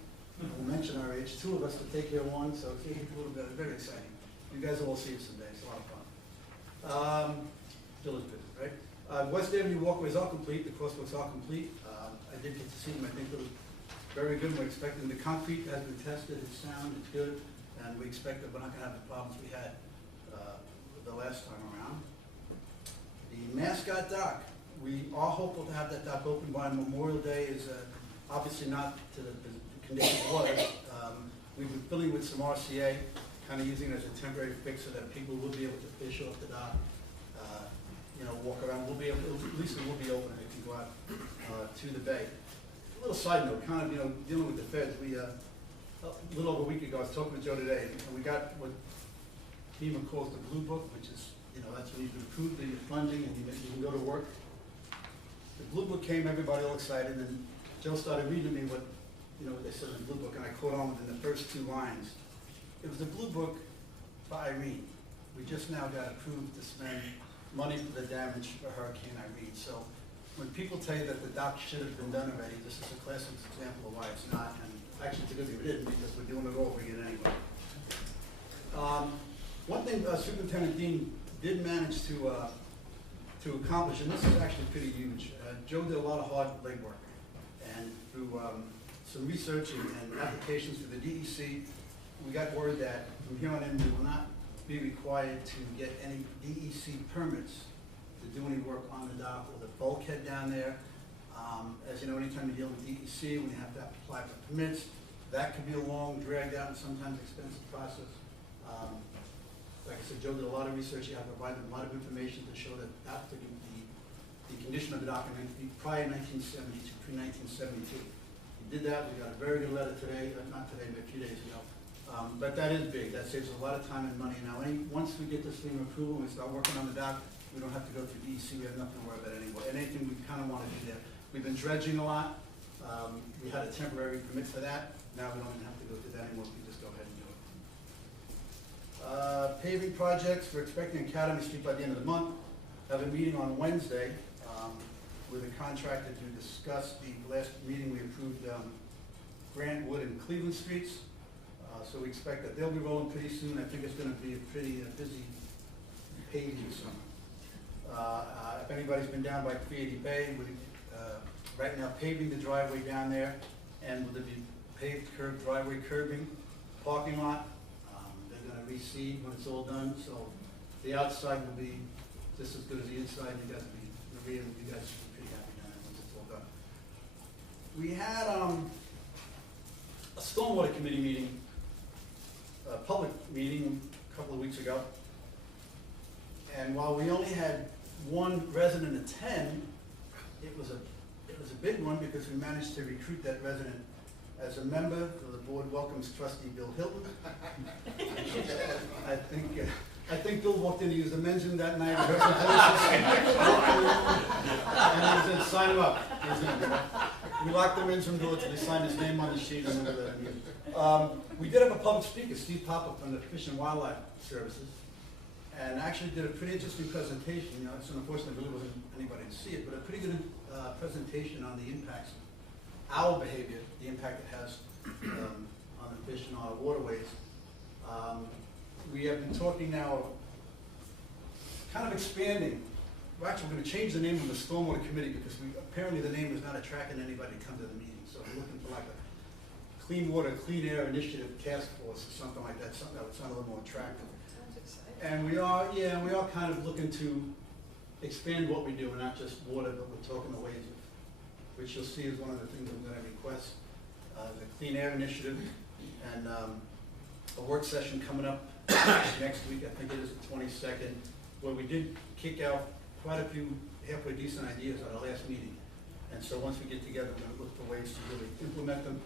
we'll mention our age, 2 of us to take care of 1, so it's a little bit, very exciting. You guys will all see it someday, it's a lot of fun. Village business, right? West Avenue walkways are complete, the crosswalks are complete. I did get to see them, I think they look very good. We're expecting, the concrete has been tested, it's sound, it's good, and we expect that we're not gonna have the problems we had the last time around. The mascot dock, we are hopeful to have that dock open by Memorial Day. Is obviously not to the condition it was. We've been filling with some RCA, kind of using it as a temporary fix so that people will be able to fish off the dock, walk around. We'll be able, at least it will be open and it can go out to the bay. A little side note, kind of, dealing with the feds, we, a little over a week ago, I was talking with Joe today, and we got what FEMA calls the Blue Book, which is, that's when you can approve the funding and you can go to work. The Blue Book came, everybody all excited, and Joe started reading me what they said in the Blue Book, and I caught on within the first 2 lines. It was the Blue Book for Irene. We just now got approved to spend money for the damage for Hurricane Irene. So when people tell you that the dock should have been done already, this is a classic example of why it's not. And actually, it's a good thing we didn't, because we're doing it all over again anyway. One thing Superintendent Dean did manage to accomplish, and this is actually pretty huge. Joe did a lot of hard legwork, and through some research and applications through the DEC, we got word that from here on in, we will not be required to get any DEC permits to do any work on the dock or the bulkhead down there. As you know, anytime you deal with DEC, when you have to apply for permits, that could be a long, dragged out, and sometimes expensive process. like I said, Joe did a lot of research, he had provided a lot of information to show that after the condition of the document, prior 1972, pre-1972. He did that, we got a very good letter today, not today, but a few days ago. But that is big, that saves a lot of time and money. Now, once we get this thing approval and we start working on the dock, we don't have to go through DEC, we have nothing to worry about anymore. And anything we kind of want to do there. We've been dredging a lot, we had a temporary permit for that, now we don't even have to go through that anymore, we can just go ahead and do it. Paving projects, we're expecting Academy Street by the end of the month. Have a meeting on Wednesday with a contractor to discuss the last meeting we approved Grant Wood and Cleveland Streets. So we expect that they'll be rolling pretty soon. I think it's going to be a pretty busy paving summer. If anybody's been down by 380 Bay, we right now paving the driveway down there, and will there be paved curb driveway curbing, parking lot. They're going to reseed when it's all done, so the outside will be just as good as the inside. You guys will be, you guys should be pretty happy down there once it's all done. We had a stormwater committee meeting, a public meeting a couple of weeks ago. And while we only had one resident attend, it was a big one because we managed to recruit that resident as a member. The board welcomes Trustee Bill Hilton. I think Bill walked in to use the men's room that night. Heard some voices, and he said, "Sign him up." We locked the men's room door till he signed his name on the sheet. We did have a public speaker, Steve Papa from the Fish and Wildlife Services, and actually did a pretty interesting presentation. You know, it's unfortunate there really wasn't anybody to see it, but a pretty good presentation on the impacts of our behavior, the impact it has on the fish and on our waterways. We have been talking now, kind of expanding. We're actually going to change the name of the Stormwater Committee because apparently the name is not attracting anybody to come to the meeting. So we're looking for like a Clean Water, Clean Air Initiative Task Force or something like that, something that would sound a little more attractive. Sounds exciting. And we are kind of looking to expand what we do, and not just water, but we're talking the ways, which you'll see is one of the things I'm going to request. The Clean Air Initiative, and a work session coming up next week, I think it is the 22nd, where we did kick out quite a few halfway decent ideas at our last meeting. And so once we get together, we're going to look for ways to really implement them.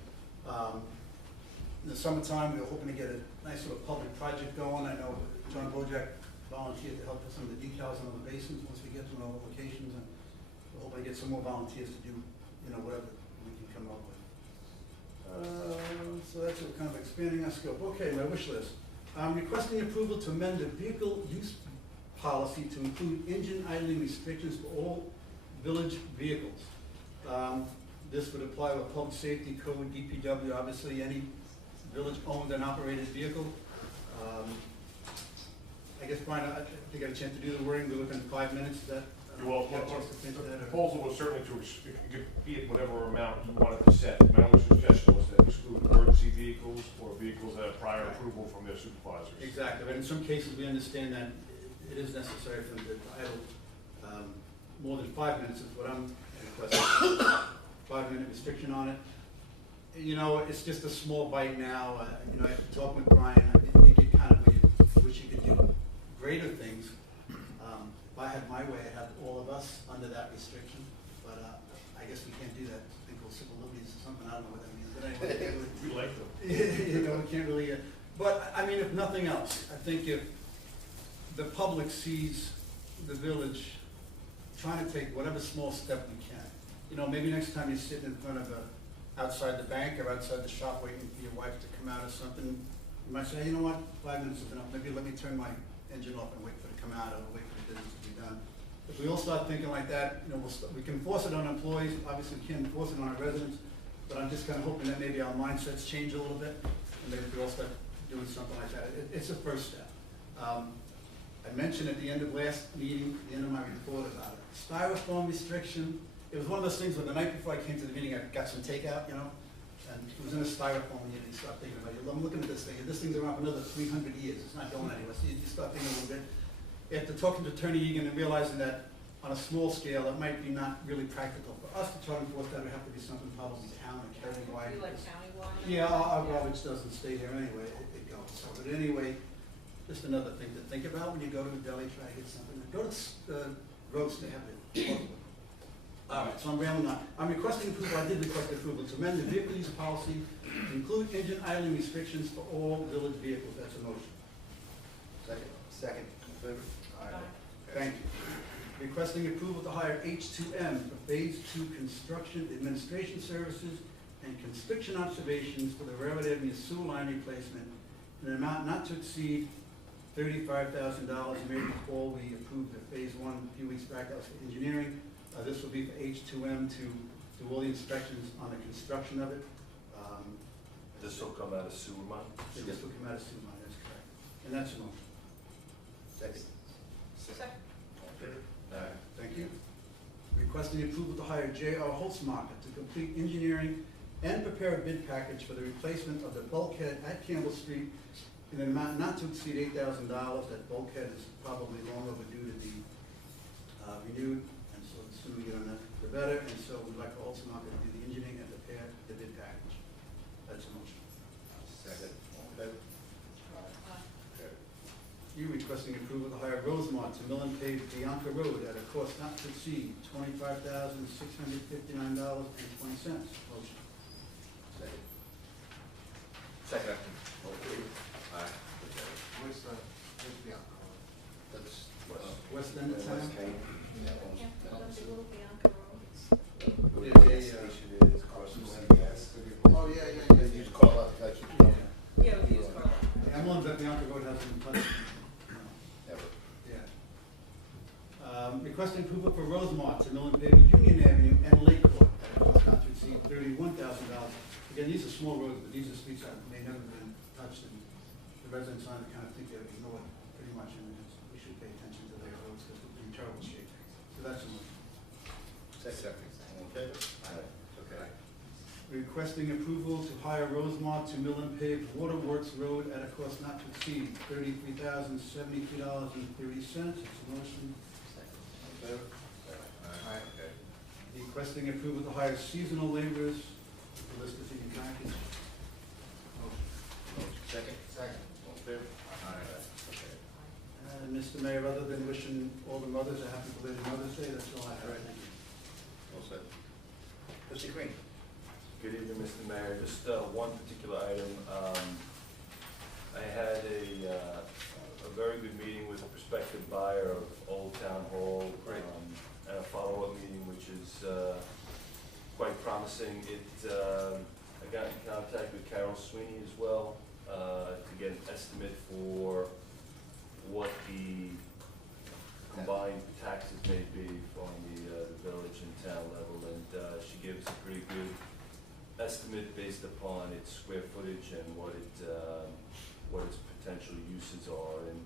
In the summertime, we're hoping to get a nice little public project going. I know John Bojack volunteered to help with some of the decals on all the basins once we get to all the locations, and we're hoping to get some more volunteers to do, whatever we can come up with. So that's what kind of expanding our scope. Okay, my wish list. I'm requesting approval to amend the vehicle use policy to include engine idling restrictions for all village vehicles. This would apply with public safety code, DPW, obviously any village owned and operated vehicle. I guess, Brian, I think I had a chance to do the wording. We're looking at 5 minutes. Is that? Well, you have a chance to finish the that, or- proposal was certainly be it whatever amount you wanted to set. My only suggestion was to exclude emergency vehicles or vehicles that have prior approval from their supervisors. Exactly, but in some cases, we understand that it is necessary for them to idle more than 5 minutes is what I'm requesting. 5-minute restriction on it. It's just a small bite now. After talking with Brian, I think it kind of wish you could do greater things. If I had my way, I'd have all of us under that restriction, but I guess we can't do that. I think we'll civil liberties or something, I don't know what that means, but anyway. We like them. We can't really, but I mean, if nothing else, I think if the public sees the village trying to take whatever small step we can, maybe next time you're sitting in front of outside the bank or outside the shop waiting for your wife to come out or something, you might say, you know what, 5 minutes is enough, maybe let me turn my engine off and wait for it to come out, or wait for the business to be done. If we all start thinking like that, we can force it on employees, obviously we can't force it on our residents, but I'm just kind of hoping that maybe our mindsets change a little bit, and maybe we all start doing something like that. It's a first step. I mentioned at the end of last meeting, at the end of my report about it, styrofoam restriction. It was one of those things when the night before I came to the meeting, I got some takeout, and it was in a styrofoam unit. You start thinking about it. I'm looking at this thing, and this thing's around for another 300 years. It's not going anywhere. So you start thinking a little bit. After talking to Attorney Egan and realizing that on a small scale, it might be not really practical for us to try and enforce that. It would have to be something probably town or county-wide. Be like countywide? Yeah, our garbage doesn't stay here anyway. It goes. So, but anyway, just another thing to think about when you go to a deli, try to get something. Go to Roast, they have it. All right, so I'm rambling on. I'm requesting approval, I did request approval to amend the vehicle use policy to include engine idling restrictions for all village vehicles. That's a motion. Second. Second. In favor? Thank you. Requesting approval to hire H2M for Phase 2 construction administration services and constriction observations for the Railroad Avenue sewer line replacement in an amount not to exceed $35,000. You may recall we approved the Phase 1 a few weeks back. That was for engineering. This will be for H2M to do all the inspections on the construction of it. This will come out of sewer money? This will come out of sewer line, that's correct. And that's a motion. Second. Second. All in favor? Thank you. Requesting approval to hire J.R. Holtzmarker to complete engineering and prepare a bid package for the replacement of the bulkhead at Campbell Street in an amount not to exceed $8,000. That bulkhead is probably long overdue to be renewed, and so the sooner we get on that, the better. And so we'd like Holtzmarker to do the engineering and prepare the bid package. That's a motion. Second. All in favor? You requesting approval to hire Rosemont to mill and pave Bianca Road at a cost not to exceed $25,659.20. Motion. Second. Second. All in favor? Where's Bianca? That's, West End of town? Yeah, that's a little Bianca Road. Where the gas station is, across from CVS. Oh, yeah, yeah, they yeah. use call out, like, Yeah, we use Carla. Yeah, I'm on that Bianca Road hasn't been touched. ever. Yeah. Requesting approval for Rosemont to mill and pave Union Avenue and Lake Court at a cost not to exceed $31,000. Again, these are small roads, but these are streets that may never been touched, and the residents on it kind of think they're ignored pretty much, and we should pay attention to their roads because they're in terrible shape. So that's a motion. Second. All in favor? Okay. Requesting approval to hire Rosemont to mill and pave Waterworks Road at a cost not to exceed $33,073.30. It's a motion. All in favor? Okay. Requesting approval to hire seasonal laborers. The list is in your package. Motion. Second. Second. All in favor? Okay. And Mr. Mayor, other than wishing all the mothers a happy belated Mother's Day, that's all I have. Thank you. All set. Trustee Green. Good evening, Mr. Mayor. Just one particular item. I had a very good meeting with a prospective buyer of Old Town Hall. Great. And a follow-up meeting, which is quite promising. I got in contact with Carol Sweeney as well to get an estimate for what the combined taxes may be on the village and town level, and she gave us a pretty good estimate based upon its square footage and what its potential uses are. And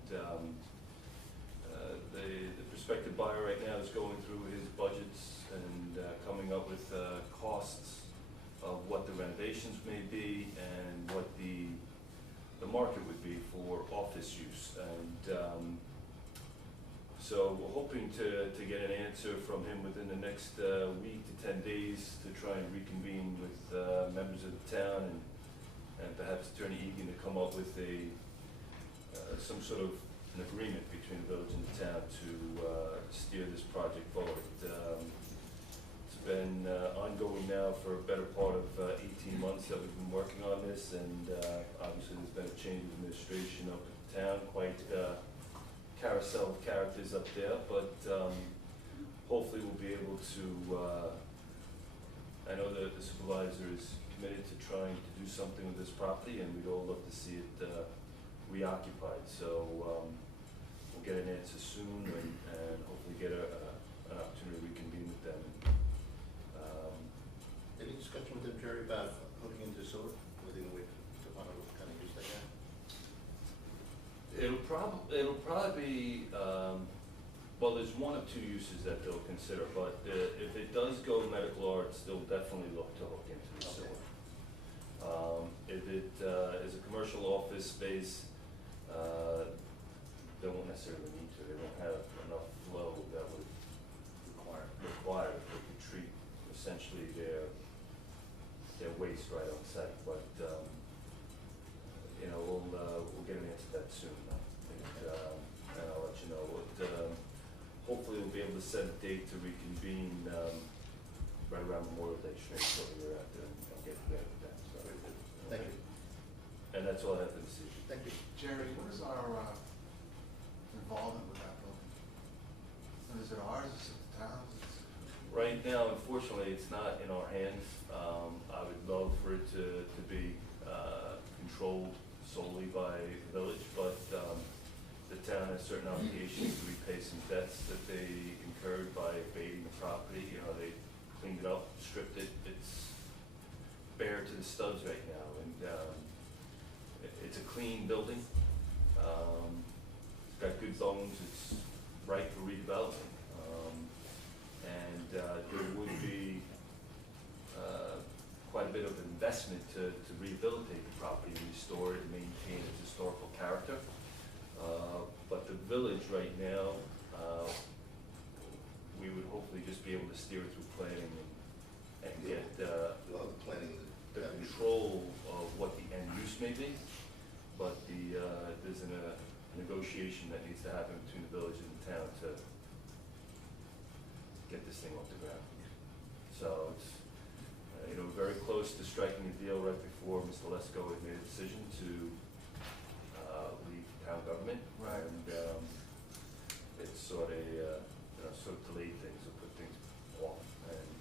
the prospective buyer right now is going through his budgets and coming up with costs of what the renovations may be and what the market would be for office use. And so we're hoping to get an answer from him within the next week to 10 days to try and reconvene with members of the town and perhaps Attorney Egan to come up with some sort of an agreement between the village and the town to steer this project forward. It's been ongoing now for a better part of 18 months that we've been working on this, and obviously there's been a change of administration up at the town, quite carousel of characters up there, but hopefully we'll be able to, I know that the supervisor is committed to trying to do something with this property, and we'd all love to see it reoccupied. So we'll get an answer soon and hopefully get an opportunity to reconvene with them. Any discussion with them, Jerry, about looking into sewer? Whether we want to kind of use that now? It'll probably be, well, there's one of two uses that they'll consider, but if it does go medical arts, they'll definitely look to hook into the sewer. If it is a commercial office space, they won't necessarily need to. They don't have enough flow that would require it to treat essentially their waste right on site. But we'll get an answer to that soon. I think to set a date to reconvene, right around Memorial Day, shortly thereafter, and get together with them, so. Thank you. And that's all I have to this evening. Thank you. Jerry, what is our involvement with that building? Is it ours, is it the town's? Right now, unfortunately, it's not in our hands. I would love for it to be controlled solely by the village, but the town has certain obligations to repay some debts that they incurred by abating the property. You know, they cleaned it up, stripped it. It's bare to the studs right now, and it's a clean building. It's got good bones. It's ripe for redevelopment. And there would be quite a bit of investment to rehabilitate the property, restore it, and maintain its historical character. But the village right now, we would hopefully just be able to steer it through planning and get We'll have the planning. the control of what the end use may be. But there's a negotiation that needs to happen between the village and the town to get this thing off the ground. So it's, very close to striking a deal right before Mr. Lesko had made a decision to leave town government. Right. And it's sort of delayed things or put things off. And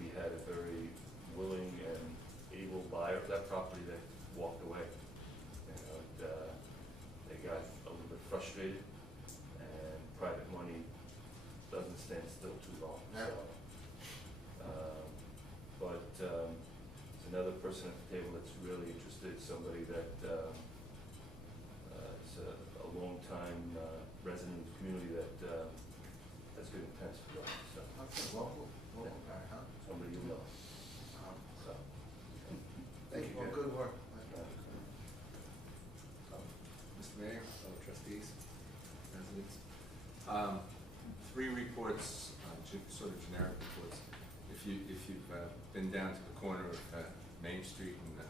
we had a very willing and able buyer of that property that walked away. They got a little bit frustrated, and private money doesn't stand still too long. Yeah. So, but there's another person at the table that's really interested, somebody that is a long-time resident of the community that has good intents for going. So Okay, local guy, huh? somebody you know. So. Thank you, Well, Jerry. good work. Mr. Mayor, fellow trustees, residents. Three reports, sort of generic reports. If you've been down to the corner of Main Street and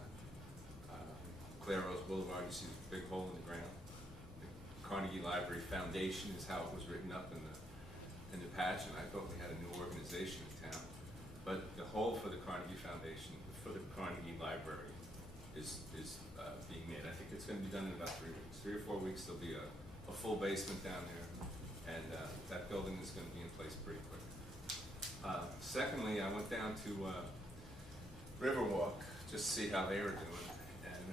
Claire Rose Boulevard, you see this big hole in the ground. The Carnegie Library Foundation is how it was written up in the patch, and I thought we had a new organization in town. But the hole for the Carnegie Foundation, for the Carnegie Library, is being made. I think it's going to be done in about 3 weeks. 3 or 4 weeks, there'll be a full basement down there, and that building is going to be in place pretty quick. Secondly, I went down to Riverwalk just to see how they were doing, and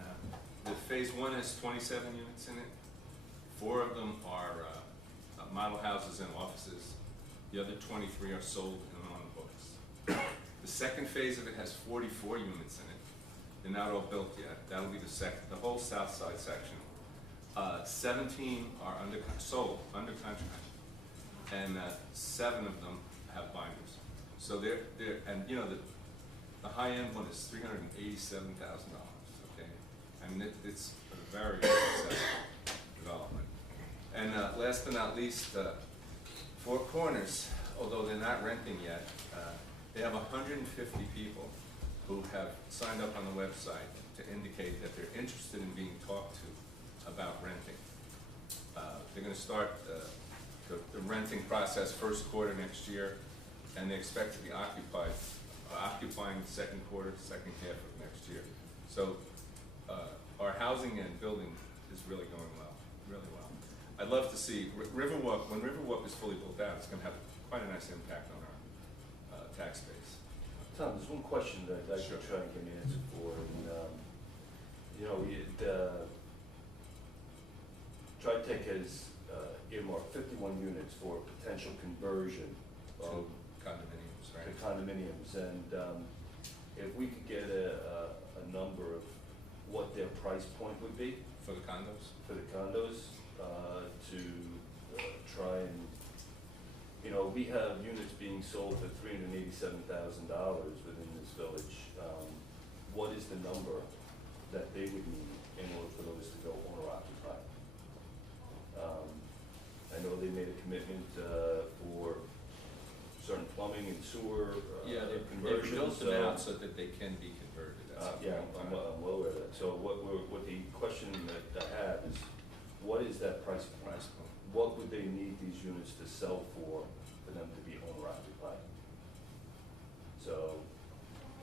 the phase 1 has 27 units in it. 4 of them are model houses and offices. The other 23 are sold and on the books. The second phase of it has 44 units in it. They're not all built yet. That'll be the whole south side section. 17 are sold, under contract, and 7 of them have binders. So the high end one is $387,000. Okay, I mean it's a very successful development. And last but not least, Four Corners, although they're not renting yet, they have 150 people who have signed up on the website to indicate that they're interested in being talked to about renting. They're going to start the renting process first quarter next year, and they expect to be occupying the second quarter, second half of next year. So our housing and building is really going well, really well. I'd love to see Riverwalk, when Riverwalk is fully built out, it's going to have quite a nice impact on our tax base. Tom, there's one question that I'd like to try and get an answer for, and TriTech has earmarked 51 units for potential conversion of Condominiums, right? the condominiums, and if we could get a number of what their price point would be For the condos? To try and, we have units being sold for $387,000 within this village. What is the number that they would need in order for those to go owner occupied? I know they made a commitment for certain plumbing and sewer Yeah, they've conversion. built them out so that they can be converted. That's Yeah, I'm well aware of that. So what the question that I have is, what is that price point? Price point. what would they need these units to sell for them to be owner occupied? So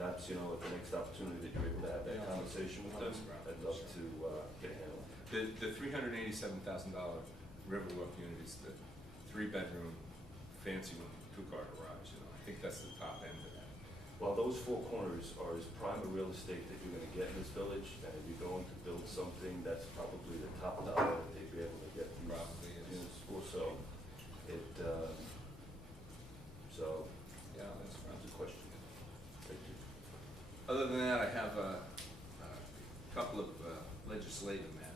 that's, you know, at the next opportunity that you're able to have that conversation with them, I'd love to get a handle on it. The $387,000 Riverwalk unit is the 3-bedroom, fancy one, 2-car garage, you know, I think that's the top end of that. Well, those four corners are as prime a real estate that you're gonna get in this village, and if you're going to build something, that's probably the top dollar that they'd be able to get these Probably is. units for, so it, so, Yeah, that's right. that's a question. Thank you. Other than that, I have a couple of legislative matters.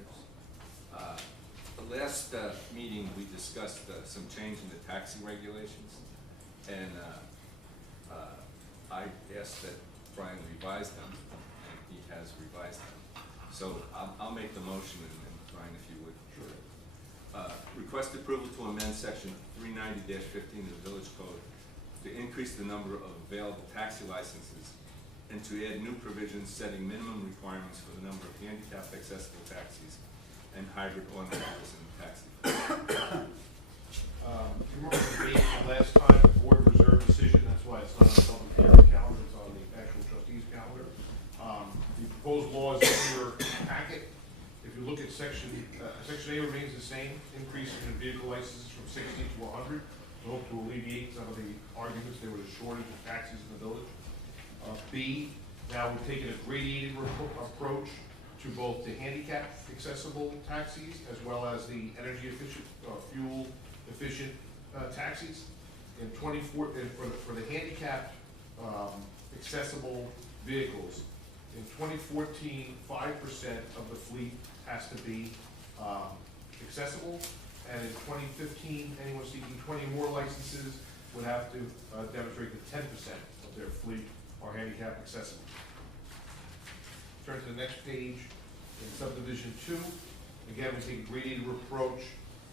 The last meeting, we discussed some change in the taxi regulations, and I asked that Brian revise them, and he has revised them. So I'll make the motion, and Brian, if you would. Sure. Request approval to amend section 390-15 of the Village Code to increase the number of available taxi licenses and to add new provisions setting minimum requirements for the number of handicapped accessible taxis and hybrid automobiles in the taxi. You remember the date from last time, the board reserved decision, that's why it's not on the public hearing calendar, it's on the actual trustees calendar. The proposed law is in your packet. If you look at section A remains the same, increasing the vehicle licenses from 60 to 100. We hope to alleviate some of the arguments there was a shortage of taxis in the village. B, now we're taking a gradated approach to both the handicap accessible taxis as well as the energy efficient, fuel efficient taxis. In 24, for the handicapped accessible vehicles, in 2014, 5% of the fleet has to be accessible, and in 2015, anyone seeking 20 more licenses would have to demonstrate that 10% of their fleet are handicap accessible. Turn to the next page. In subdivision 2, again, we take a gradated approach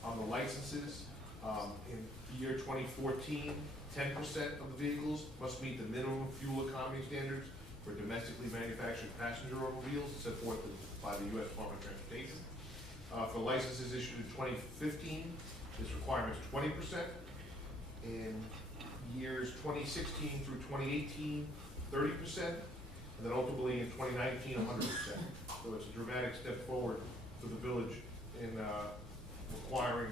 on the licenses. In year 2014, 10% of the vehicles must meet the minimum fuel economy standards for domestically manufactured passenger automobiles set forth by the U.S. Department of Transportation. For licenses issued in 2015, this requirement is 20%. In years 2016 through 2018, 30%, and then ultimately in 2019, 100%. So it's a dramatic step forward for the village in requiring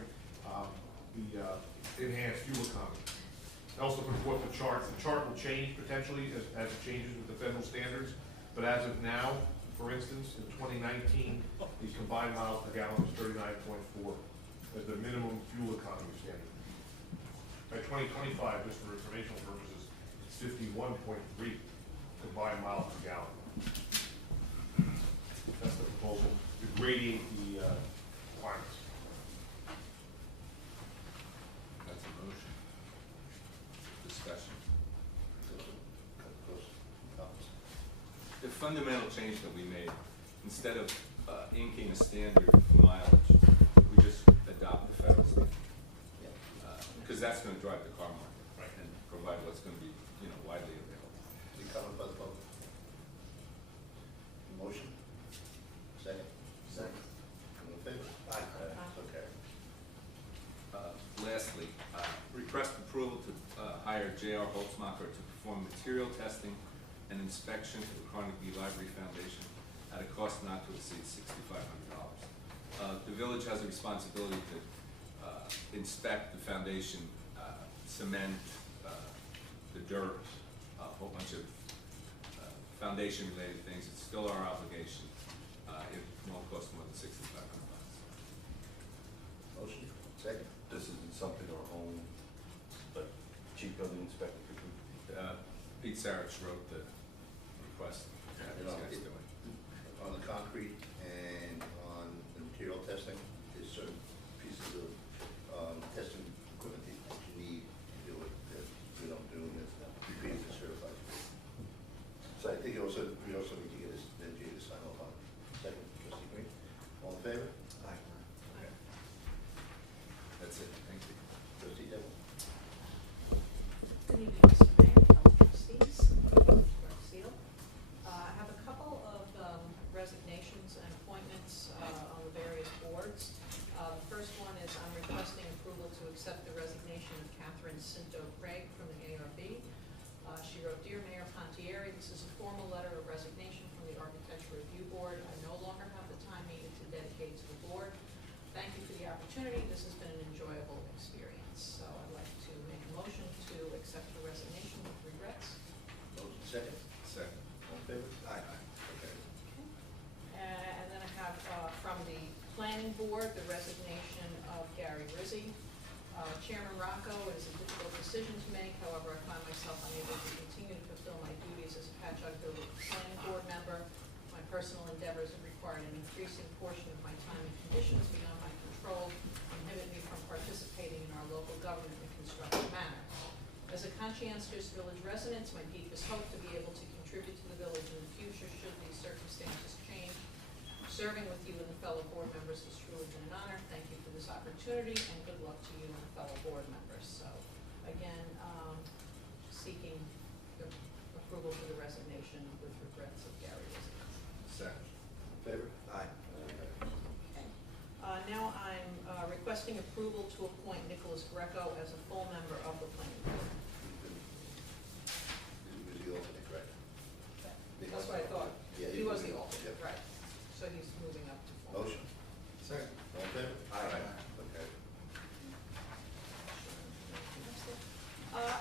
the enhanced fuel economy. I also put forth the chart. The chart will change potentially as it changes with the federal standards, but as of now, for instance, in 2019, the combined miles per gallon was 39.4 as the minimum fuel economy standard. By 2025, just for informational purposes, it's 51.3 combined miles per gallon. That's the proposal to gradiate the requirements. That's a motion. Discussion. The fundamental change that we made, instead of inking a standard for mileage, we just adopt the federal standard. Because that's going to drive the car market, and provide what's going to be, you know, widely available. Any comment by the public? Motion? Second? Second. All in favor? Aye. So carried. Lastly, request approval to hire J.R. Holtzmacher to perform material testing and inspection for the Carnegie Library Foundation at a cost not to exceed $6,500. The village has a responsibility to inspect the foundation, cement, the dirt, a whole bunch of foundation-related things. It's still our obligation. It won't cost more than $6,500. Motion? Second? This isn't something our own, but chief building inspector could do. Pete Sarich wrote the request. You know, on the concrete and on the material testing, there's certain pieces of testing equipment that you need to do it that we don't do, and it's previously certified. So I think we also need to get this, then you to sign off on it. Second, trustee Green, all in favor? Aye. Okay. That's it, thank you. Trustee Devil? Good evening, Mr. Mayor, fellow trustees, Clerk Seal. I have a couple of resignations and appointments on the various boards. The first one is I'm requesting accept the resignation of Catherine Cinto Craig from the ARB. She wrote, "Dear Mayor Pontieri, this is a formal letter of resignation from the Architecture Review Board. I no longer have the time needed to dedicate to the board. Thank you for the opportunity. This has been an enjoyable experience." So I'd like to make a motion to accept the resignation with regrets. Motion second. Second. All in favor? Aye. Okay. And then I have from the planning board, the resignation of Gary Rizzi. Chairman Rocco, it is a difficult decision to make, however, I find myself unable to continue to fulfill my duties as a Patchogue Village planning board member. My personal endeavors have required an increasing portion of my time and conditions beyond my control, inhibit me from participating in our local government in a constructive manner. As a conscientious village resident, it's my deepest hope to be able to contribute to the village in the future should these circumstances change. Serving with you and the fellow board members has truly been an honor. Thank you for this opportunity, and good luck to you and the fellow board members. So, again, seeking the approval for the resignation with regrets of Gary Rizzi. Second. In favor? Aye. Okay. Now I'm requesting approval to appoint Nicholas Greco as a full member of the planning board. He was the alternate, correct? That's what I thought. Yeah, He was the alternate, Yep. right. So he's moving up to full. Motion. Second. All in favor? Aye. Okay.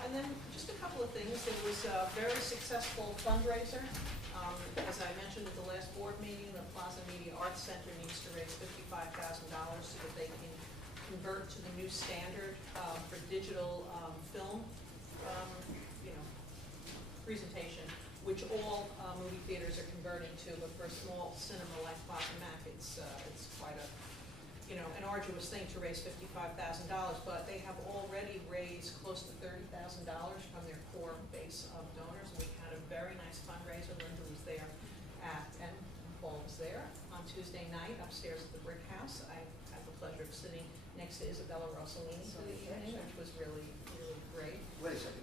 And then just a couple of things. There was a very successful fundraiser. As I mentioned at the last board meeting, the Plaza Media Arts Center needs to raise $55,000 so that they can convert to the new standard for digital film, presentation, which all movie theaters are converting to. But for a small cinema like Plaza Mac, it's quite a an arduous thing to raise $55,000, but they have already raised close to $30,000 from their core base of donors. And we had a very nice fundraiser. Linda was there and Paul was there on Tuesday night upstairs at the Brick House. I had the pleasure of sitting next to Isabella Rossellini for the evening, which was really, really great. Wait a second.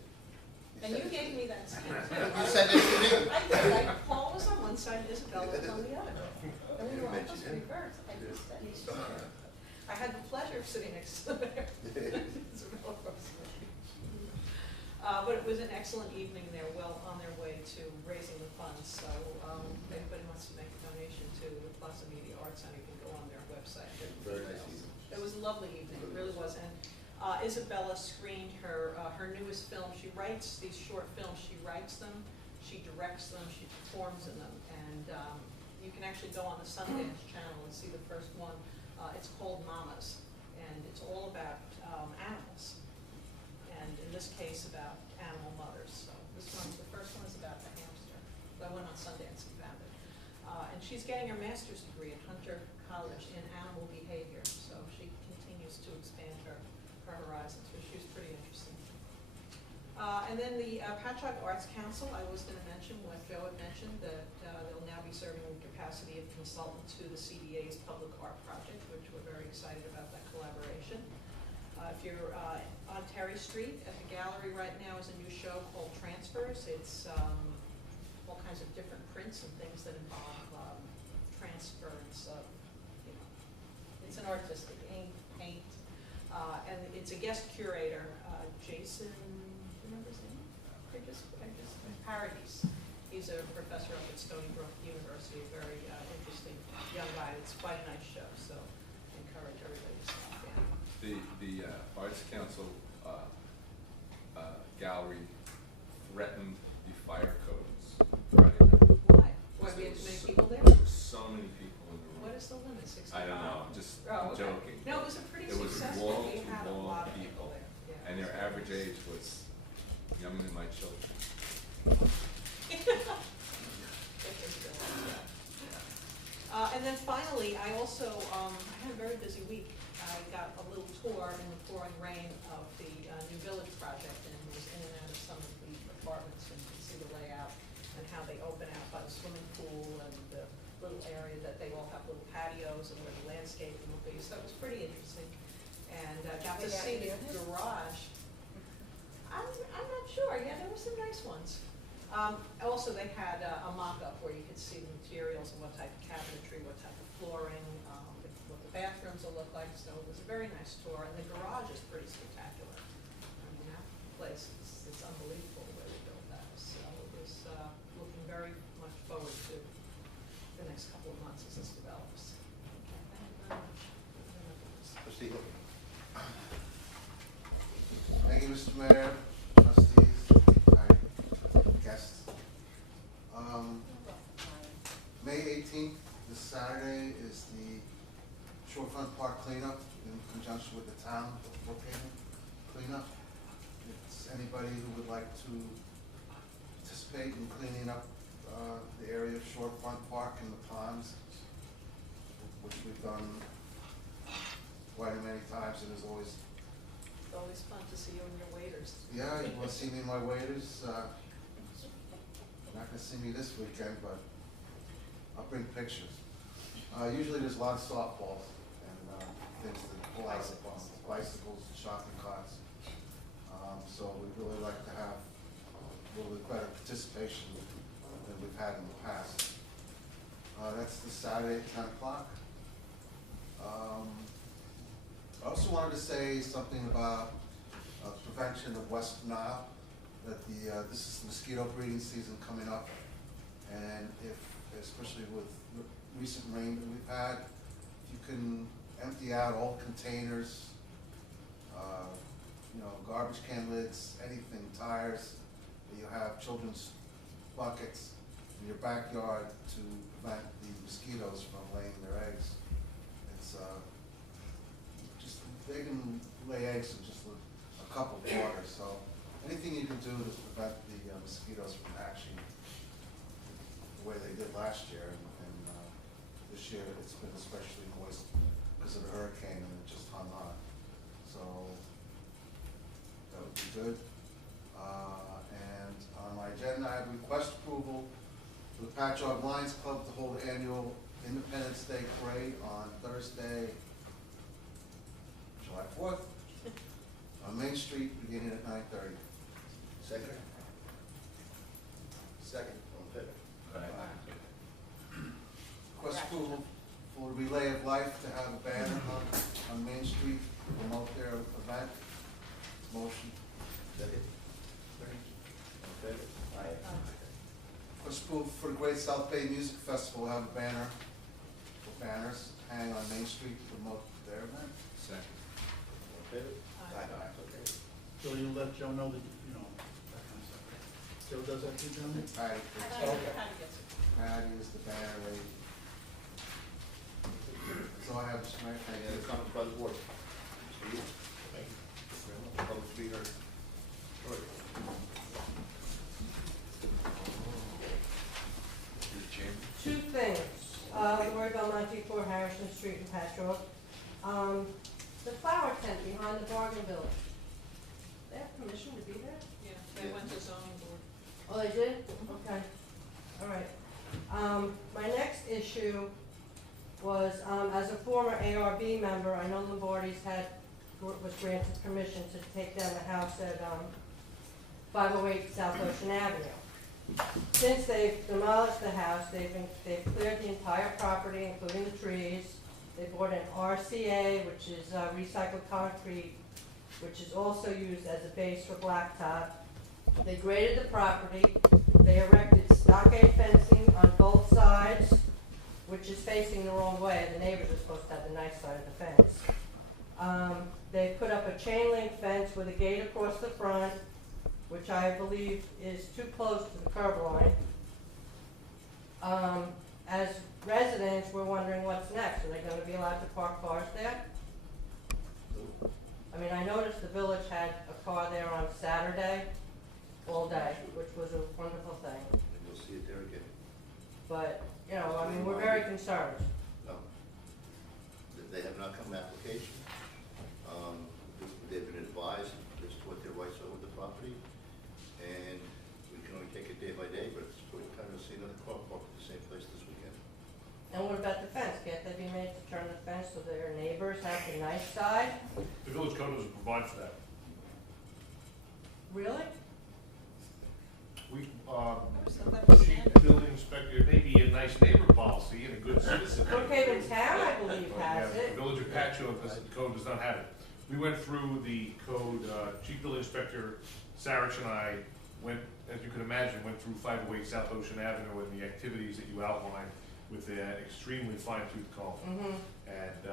And you gave me that seat. You said this to me? I did. Paul was on one side, Isabella was on the other. And we were almost mention him. reversed. I just said he's I had the pleasure of sitting next to her. Isabella Rossellini. But it was an excellent evening. They're well on their way to raising the funds. So if anybody wants to make a donation to the Plaza Media Arts Center, you can go on their website. Very nice evening. It was a lovely evening. It really was. And Isabella screened her newest film. She writes these short films. She writes them, she directs them, she performs in them. And you can actually go on the Sundance channel and see the first one. It's called Mamas, and it's all about animals. And in this case, about animal mothers. So the first one is about the hamster. I went on Sundance and found it. And she's getting her master's degree at Hunter College in animal behavior. So she continues to expand her horizons, which she was pretty interesting. And then the Patchogue Arts Council, I was going to mention what Joe had mentioned, that they'll now be serving in the capacity of consultant to the CDA's public art project, which we're very excited about that collaboration. If you're on Terry Street at the gallery right now is a new show called Transfers. It's all kinds of different prints and things that involve transference of, it's an artistic ink, paint, and it's a guest curator, Jason, remember his name? Paradis. He's a professor up at Stony Brook University, a very interesting young guy. It's quite a nice show, so I encourage everybody to stop in. The Arts Council gallery threatened the fire codes Friday night. Why? Why, we had too many people there? There were so many people in the room. What is the limit, 65? I don't know, I'm just Oh, okay. joking. No, it was a pretty It was successful, wall we to had a wall lot of people there. Yeah. And their average age was younger than my children. And then finally, I also, I had a very busy week. I got a little tour in the pouring rain of the New Village project and was in and out of some of the apartments and could see the layout and how they open out by the swimming pool and the little area that they all have little patios and where the landscaping will be. So it was pretty interesting. And got to see the garage. I'm not sure. Yeah, there were some nice ones. Also, they had a mock-up where you could see the materials and what type of cabinetry, what type of flooring, what the bathrooms will look like. So it was a very nice tour, and the garage is pretty spectacular. Mr. Mayor, trustees, my guests. May 18th, this Saturday, is the Shorefront Park cleanup in conjunction with the town of Brookhaven cleanup. It's anybody who would like to participate in cleaning up the area of Shorefront Park and the ponds, which we've done quite many times, and is always. It's always fun to see you and your waiters. Yeah, you want to see me and my waiters? Not gonna see me this weekend, but I'll bring pictures. Usually there's a lot of softballs and things that pull out of the ponds, bicycles, shopping carts. So we'd really like to have a little bit better participation than we've had in the past. That's this Saturday at 10 o'clock. I also wanted to say something about prevention of West Nile, that this is the mosquito breeding season coming up, and especially with recent rain that we've had, if you can empty out all containers, garbage can lids, anything, tires, that you have children's buckets in your backyard to prevent the mosquitoes from laying their eggs. It's they can lay eggs in just a cup of water, so anything you can do to prevent the mosquitoes from hatching the way they did last year, and this year it's been especially moist because of the hurricane, and it just hung on. So that would be good. And on my agenda, I have request approval for the Patchogue Lions Club to hold annual Independence Day Parade on Thursday, July 4th, on Main Street, beginning at 9:30. Second? Second, all in favor? Request approval for Relay of Life to have a banner on Main Street to promote their event. Motion. Second? All in favor? Request approval for the Great South Bay Music Festival to have a banner, or banners hang on Main Street to promote their event. Second. All in favor? Aye. Okay. So you'll let Joe know that, that kind of stuff. Joe does that too, Joe? Patty, Patty gets it. Patty is the banner lady. That's all I have, Mr. Mayor. Thank Any other you. comments by the board? Mr. Yule? Thank you. Public to be heard. George? Two things. Lori Belmonte, 4 Harrison Street in Patchogue. The flower tent behind the bargain building. They have permission to be there? Yeah, they went to zoning board. Oh, they did? Okay. All right. My next issue was, as a former ARB member, I know Lombardi's was granted permission to take down the house at 508 South Ocean Avenue. Since they've demolished the house, they've cleared the entire property, including the trees. They bought an RCA, which is recycled concrete, which is also used as a base for blacktop. They graded the property. They erected stockade fencing on both sides, which is facing the wrong way. The neighbors are supposed to have the nice side of the fence. They put up a chain link fence with a gate across the front, which I believe is too close to the curb line. As residents, we're wondering what's next. Are they going to be allowed to park cars there? I mean, I noticed the village had a car there on Saturday all day, which was a wonderful thing. And you'll see it there again. But, I mean, we're very concerned. No. They have not come application. They've been advised as to what their rights are with the property. And we can only take it day by day, but it's pretty kind of see another car parked at the same place this weekend. And what about the fence? Can't they be made to turn the fence so their neighbors have the nice side? The village code doesn't provide for that. Really? We, So that was chief standard. building inspector, it may be a nice neighbor policy and a good citizen. Brookhaven Town, I believe, But, has yeah, it. The village of Patchogue, the code does not have it. We went through the code, chief building inspector, Sarich and I went, as you can imagine, went through 508 South Ocean Avenue and the activities that you outlined with an extremely fine tooth comb. Mm-hmm. And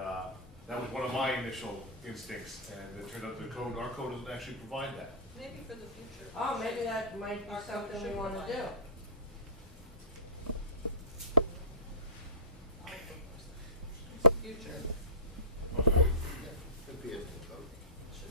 That was one of my initial instincts, and it turned out our code doesn't actually provide that. Maybe for the future. Oh, maybe that might be something we wanna do. Future. Could be a code.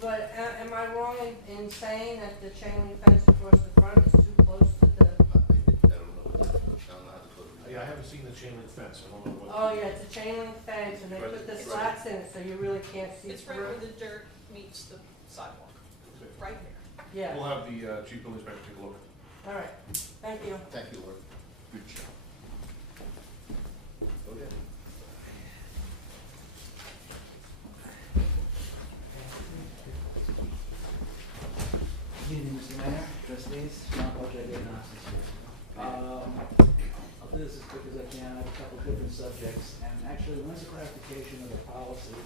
But am I wrong in saying that the chain link fence across the front is too close to the, I don't know, I don't know how the code reads. Yeah, I haven't seen the chain link fence, I don't know what. oh yeah, it's a chain link fence and they put the slats in it so you really can't see It's right where through. the dirt meets the sidewalk, Okay. right there. Yeah, We'll have the chief building inspector take a look. alright, thank you. Thank you, Lord. Good job. Go ahead. Good evening, Mr. Mayor, trustees, John Patchogue, Street. I'll do this as quick as I can. I have a couple different subjects, and actually, one's a clarification of the policy.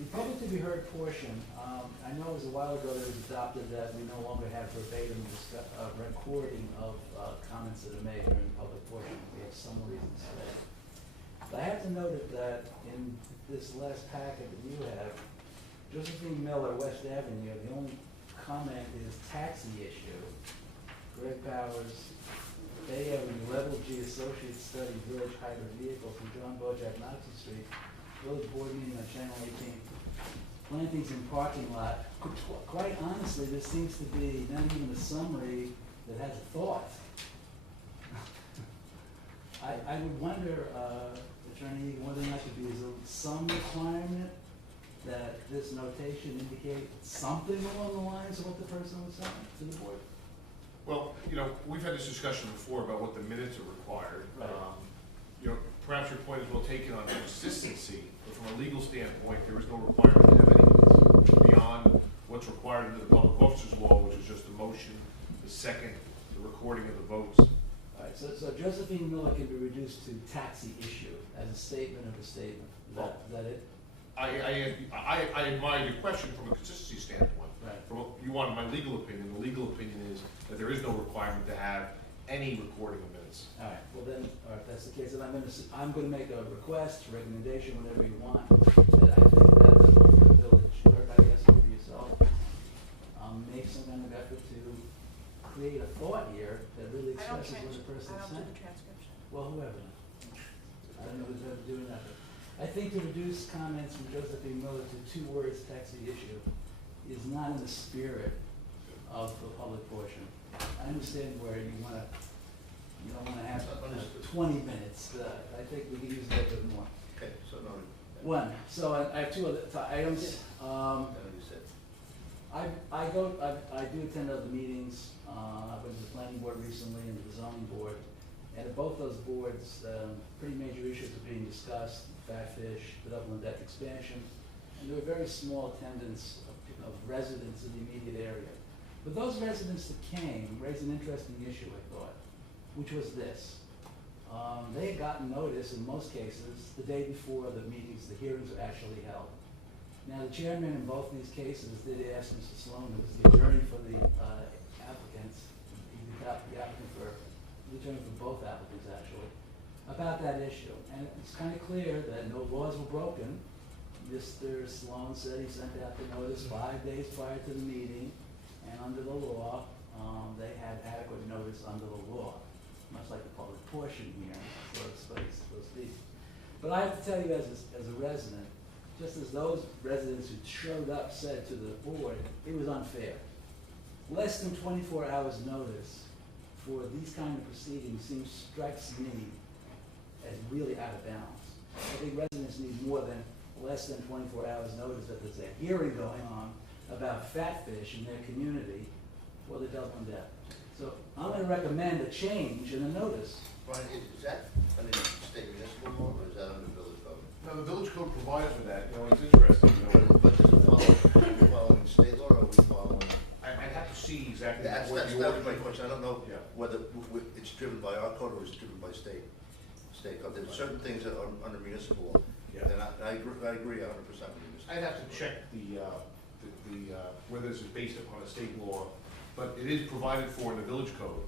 The public to be heard portion, I know it was a while ago that it was adopted that we no longer have verbatim recording of comments that are made during the public portion. We have some reasons for that. But I have to note that in this last packet that you have, Josephine Miller, West Avenue, the only comment is taxi issue. Greg Powers, Bay Avenue, Level G Associate Study, Village Hybrid Vehicle from John Bojack, Knoxville Street, Village Board Meeting on Channel 18. Plantings in parking lot. Quite honestly, this seems to be not even a summary that has a thought. I would wonder, Attorney, whether or not there be some requirement that this notation indicate something along the lines of what the person was saying to the board? Well, we've had this discussion before about what the minutes are required. Right. Perhaps your point is well taken on consistency, but from a legal standpoint, there is no requirement to have any minutes beyond what's required under the public officers law, which is just the motion, the second, the recording of the votes. All right, so Josephine Miller can be reduced to taxi issue as a statement of a statement. Is that it? I admire your question from a consistency standpoint. Right. You wanted my legal opinion. The legal opinion is that there is no requirement to have any recording of minutes. All right, well then, all right, if that's the case, then I'm gonna make a request, recommendation, whatever you want, that I think that the village clerk, I guess, for yourself, make some kind of effort to create a thought here that really I don't expresses what the person's I don't saying. do the transcription. Well, whoever. I don't know who's ever doing that, but I think to reduce comments from Josephine Miller to 2 words, taxi issue, is not in the spirit of the public portion. I understand where you don't wanna have 20 minutes, I think we can use a little bit more. Okay, so noted. One, so I have 2 other items. Then you said, I do attend other meetings. I went to the planning board recently and the zoning board. And at both those boards, pretty major issues are being discussed, fatfish, the Dublin deck expansion. And there were very small attendance of residents in the immediate area. But those residents that came raised an interesting issue, I thought, which was this. They had gotten notice in most cases the day before the meetings, the hearings were actually held. Now, the chairman in both these cases did ask Mr. Sloan, who was the attorney for the applicants, the attorney for both applicants actually, about that issue. And it's kind of clear that no laws were broken. Mr. Sloan said he sent out the notice 5 days prior to the meeting, and under the law, they had adequate notice under the law, much like the public portion here, so to speak. But I have to tell you as a resident, just as those residents who showed up said to the board, it was unfair. Less than 24 hours notice for these kind of proceedings strikes me as really out of bounds. I think residents need more than less than 24 hours notice that there's a hearing going on about fatfish in their community for the Dublin debt. So I'm going to recommend a change in the notice. Brian, is that under state municipal law or is that under village code? Now, the village code provides for that, it's interesting, But does it follow, are we following state law or are we following? I'd have to see exactly That what was the my order. question. I don't know Yeah. whether it's driven by our code or it's driven by state code. There's certain things that are under municipal law. Yeah. And I agree 100% with you. I'd have to check whether this is based upon a state law, but it is provided for in the village code.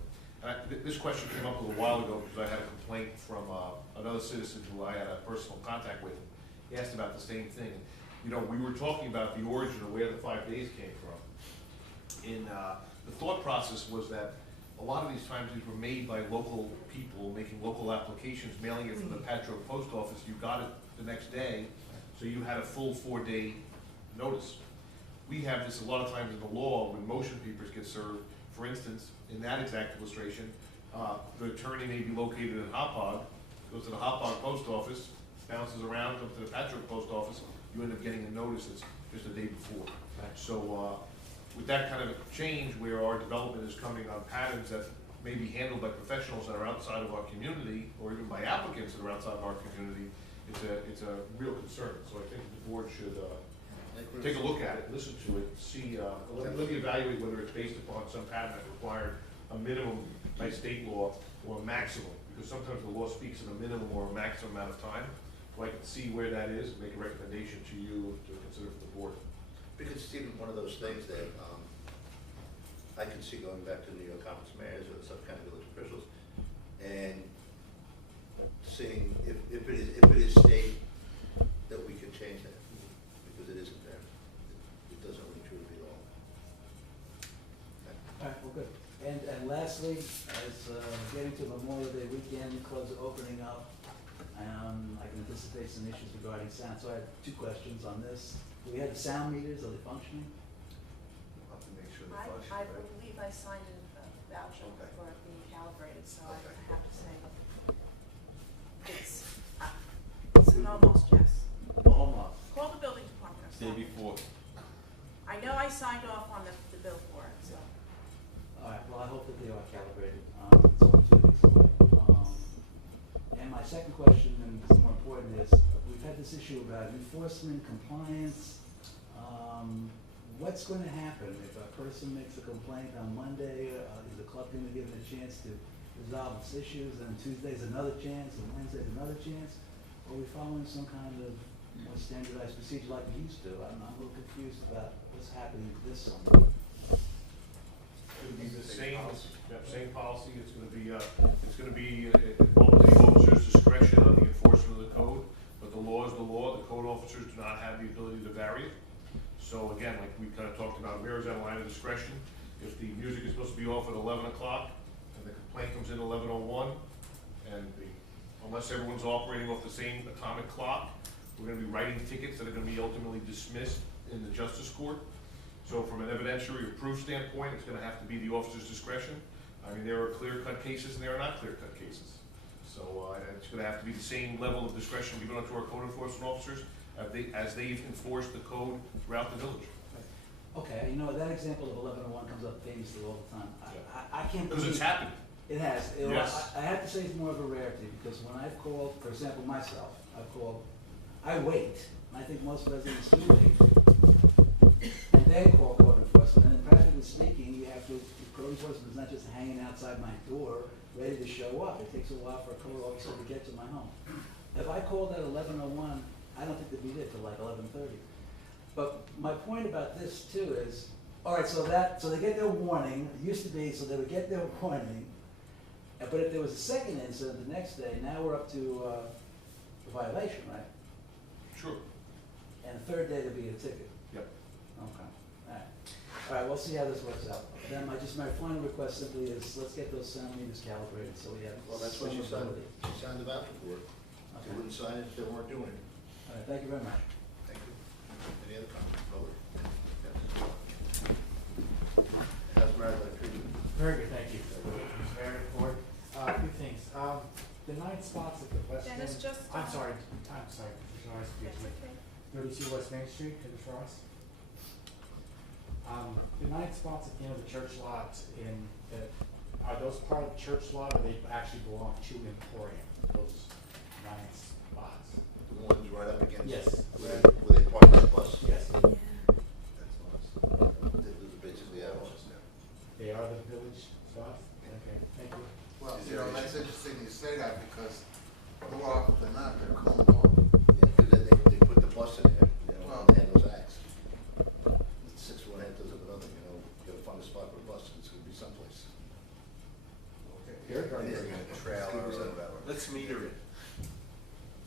This question came up a little while ago because I had a complaint from another citizen who I had a personal contact with asked about the same thing. You know, we were talking about the origin of where the 5 days came from. The thought process was that a lot of these times these were made by local people, making local applications, mailing it from the Patchogue post office. You got it the next day, so you had a full 4-day notice. We have this a lot of times in the law when motion papers get served. For instance, in that exact illustration, the attorney may be located in Hauppauge, goes to the Hauppauge post office, bounces around, comes to the Patchogue post office, you end up getting a notice that's just a day before. So with that kind of a change where our development is coming on patterns that may be handled by professionals that are outside of our community, or even by applicants that are outside of our community, it's a real concern. So I think the board should take a look at it, listen to it, see, let me evaluate whether it's based upon some pattern that required a minimum by state law or a maximum, because sometimes the law speaks in a minimum or a maximum amount of time. So I can see where that is and make a recommendation to you to consider for the board. Because it's even one of those things that I can see going back to New York Conference mayors or some kind of village officials and seeing if it is state, that we can change that, because it isn't there. It doesn't really truly belong. All right, well, good. And lastly, as getting to Memorial Day weekend, clubs are opening up. I can anticipate some issues regarding sound. So I have 2 questions on this. Do we have the sound meters? Are they functioning? We'll have to make sure I they're functioning. I believe I signed a voucher Okay. for it being calibrated, so I Okay. have to say it's an almost yes. Almost. Call the building department or Day something. before. I know I signed off on the bill for it, so. All right, well, I hope that they are calibrated. It's only 2 weeks away. And my second question, and it's more important, is we've had this issue about enforcement, compliance. What's going to happen if a person makes a complaint on Monday? Is the club going to give them a chance to resolve its issues, and Tuesday's another chance, and Wednesday's another chance? Or are we following some kind of more standardized procedure like we used to? I'm a little confused about what's happening this summer. It'll be the same policy. It's gonna be involved the officer's discretion on the enforcement of the code, but the law is the law. The code officers do not have the ability to vary it. So again, like we kind of talked about, where is that line of discretion? If the music is supposed to be off at 11 o'clock, and the complaint comes in 11:01, and unless everyone's operating off the same atomic clock, we're gonna be writing tickets that are gonna be ultimately dismissed in the justice court. So from an evidentiary or proof standpoint, it's gonna have to be the officer's discretion. I mean, there are clear-cut cases and there are not clear-cut cases. So it's gonna have to be the same level of discretion given to our code enforcement officers as they've enforced the code throughout the village. Okay, you know, that example of 11:01 comes up famously all the time. I can't Because believe. it's happened. It has. Yes. I have to say it's more of a rarity, because when I've called, for example, myself, I wait, and I think most residents do wait, and then call code enforcement, and practically speaking, code enforcement is not just hanging outside my door, ready to show up. It takes a while for a code officer to get to my home. If I called at 11:01, I don't think they'd be there till like 11:30. But my point about this too is, all right, so they get their warning. It used to be, so they would get their warning, but if there was a second incident the next day, now we're up to a violation, right? Sure. And the third day there'd be a ticket. Yep. Okay. All right, we'll see how this works out. Then my final request simply is, let's get those sound meters calibrated so we have Well, that's what some she signed, ability. she signed the voucher for it. They Okay. wouldn't sign it if they weren't doing it. All right, thank you very much. Thank you. Any other comments? Over. Yes. How's Maryland treating you? Very good, thank you. Mr. Mayor, Board, a few things. The 9 spots at the west end. Dennis, just, I'm sorry, Commissioner Rice, That's okay. 32 West Main Street, Commissioner Rice. The 9 spots at the end of the church lot are those part of the church lot, or they actually belong to Emporium, those 9 spots? The ones right up against? Yes. Where they park the bus? Yes, That's us. Those are basically ours. they are the village spots? Okay, thank you. Well, you know, that's interesting you say that, because more often than not, they're combed off. Yeah, because then they put the bus in there, you know, Well- and hand those acts. 6 one hand doesn't another, you know, you gotta find a spot for a bus, it's gonna be someplace. Very good. Yeah, Trailer or whatever. Let's meter it.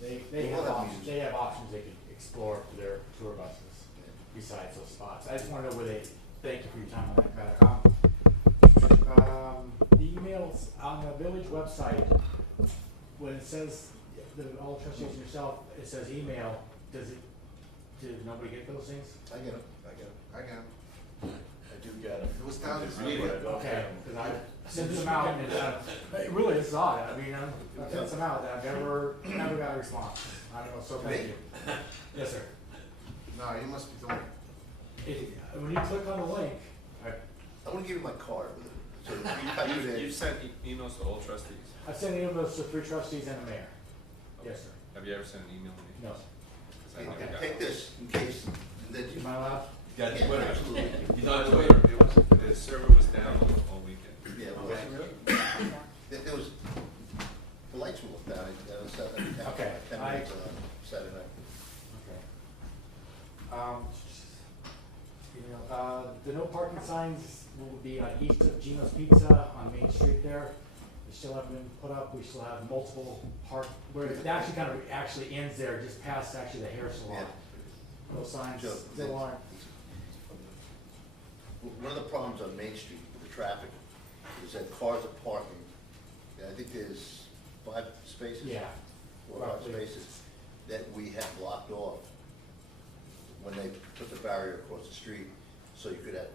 They We'll have have options, music. they have options they can explore for their tour buses besides those spots. I just wanna know where they, thank you for your time on that matter. The emails on the village website, when it says, all trustees and yourself, it says email, did nobody get those things? I get it. I got it. I do get it. It was down this Really? week. Okay, cause I sent them out and, it really is odd, I mean, I sent them out, and I've never got a response. I don't know, so thank Me? you. Yes, sir. No, you must be doing it. When you click on the link, I wanna give you my card with it. So you type it in. You've sent emails to all trustees. I've sent emails to 3 trustees and the mayor. Yes, sir. Have you ever sent an email to me? No. 'Cause I Hey, never got take one. this in case, and then you. Am I allowed? Got Yeah, Twitter. absolutely. He's on Twitter. The server was down all weekend. Yeah, well, Okay. there was, the lights were looked down, it was Saturday, Okay, 10 minutes on Saturday night. Okay. The no parking signs will be on east of Gino's Pizza on Main Street there. They still haven't been put up. We still have multiple where it actually kind of actually ends there, just past actually the hair salon. Yeah. Those signs Joe, still aren't. One of the problems on Main Street with the traffic is that cars are parking. I think there's 5 spaces. Yeah. 4 or 5 roughly. spaces that we have blocked off when they put the barrier across the street, so you could have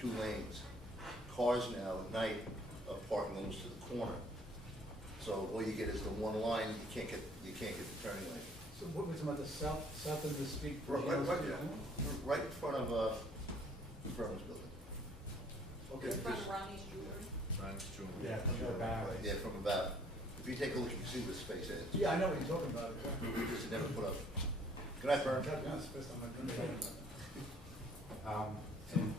2 lanes. Cars now at night are parking almost to the corner. So all you get is the one line, you can't get the turning lane. So what was about the south of the street? Right in front of, Furnace Building. Okay. In front of Ronnie's Jewelry. Ryan's Jewel. Yeah, from the back. Yeah, from about, if you take a look, you can see where the space is. Yeah, I know what you're talking about. We just never put up. Can I burn? That's the first time I've done that. And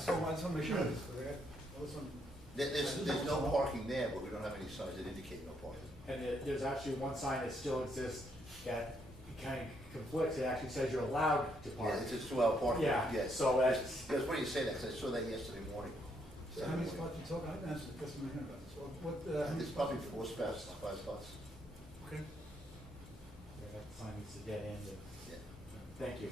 So I just want to make sure of this, because I got, some. There's no parking there, but we don't have any signs that indicate no parking. there's actually one sign that still exists that kind of conflicts. It actually says you're allowed to park. Yeah, it's a 2-hour parking. Yeah, Yes. so that's, That's funny you say that, because I saw that yesterday morning. So how many spots you talking, I didn't answer the question I heard about this. What, how many It's spots? probably 4 spots, 5 spots. Okay. that sign needs to dead end. Yeah. Thank you.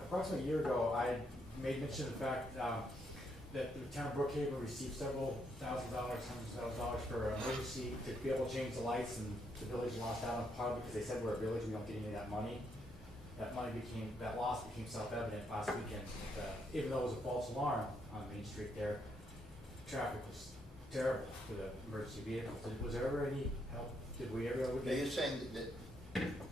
Approximately a year ago, I made mention of the fact that the town of Brookhaven received several $1,000s, $100,000 for emergency to be able to change the lights, and the village lost out on part of it because they said we're a village, we don't get any of that money. That loss became self-evident last weekend. Even though it was a false alarm on Main Street there, traffic was terrible for the emergency vehicles. Was there ever any help? Did we ever? Now, you're saying that,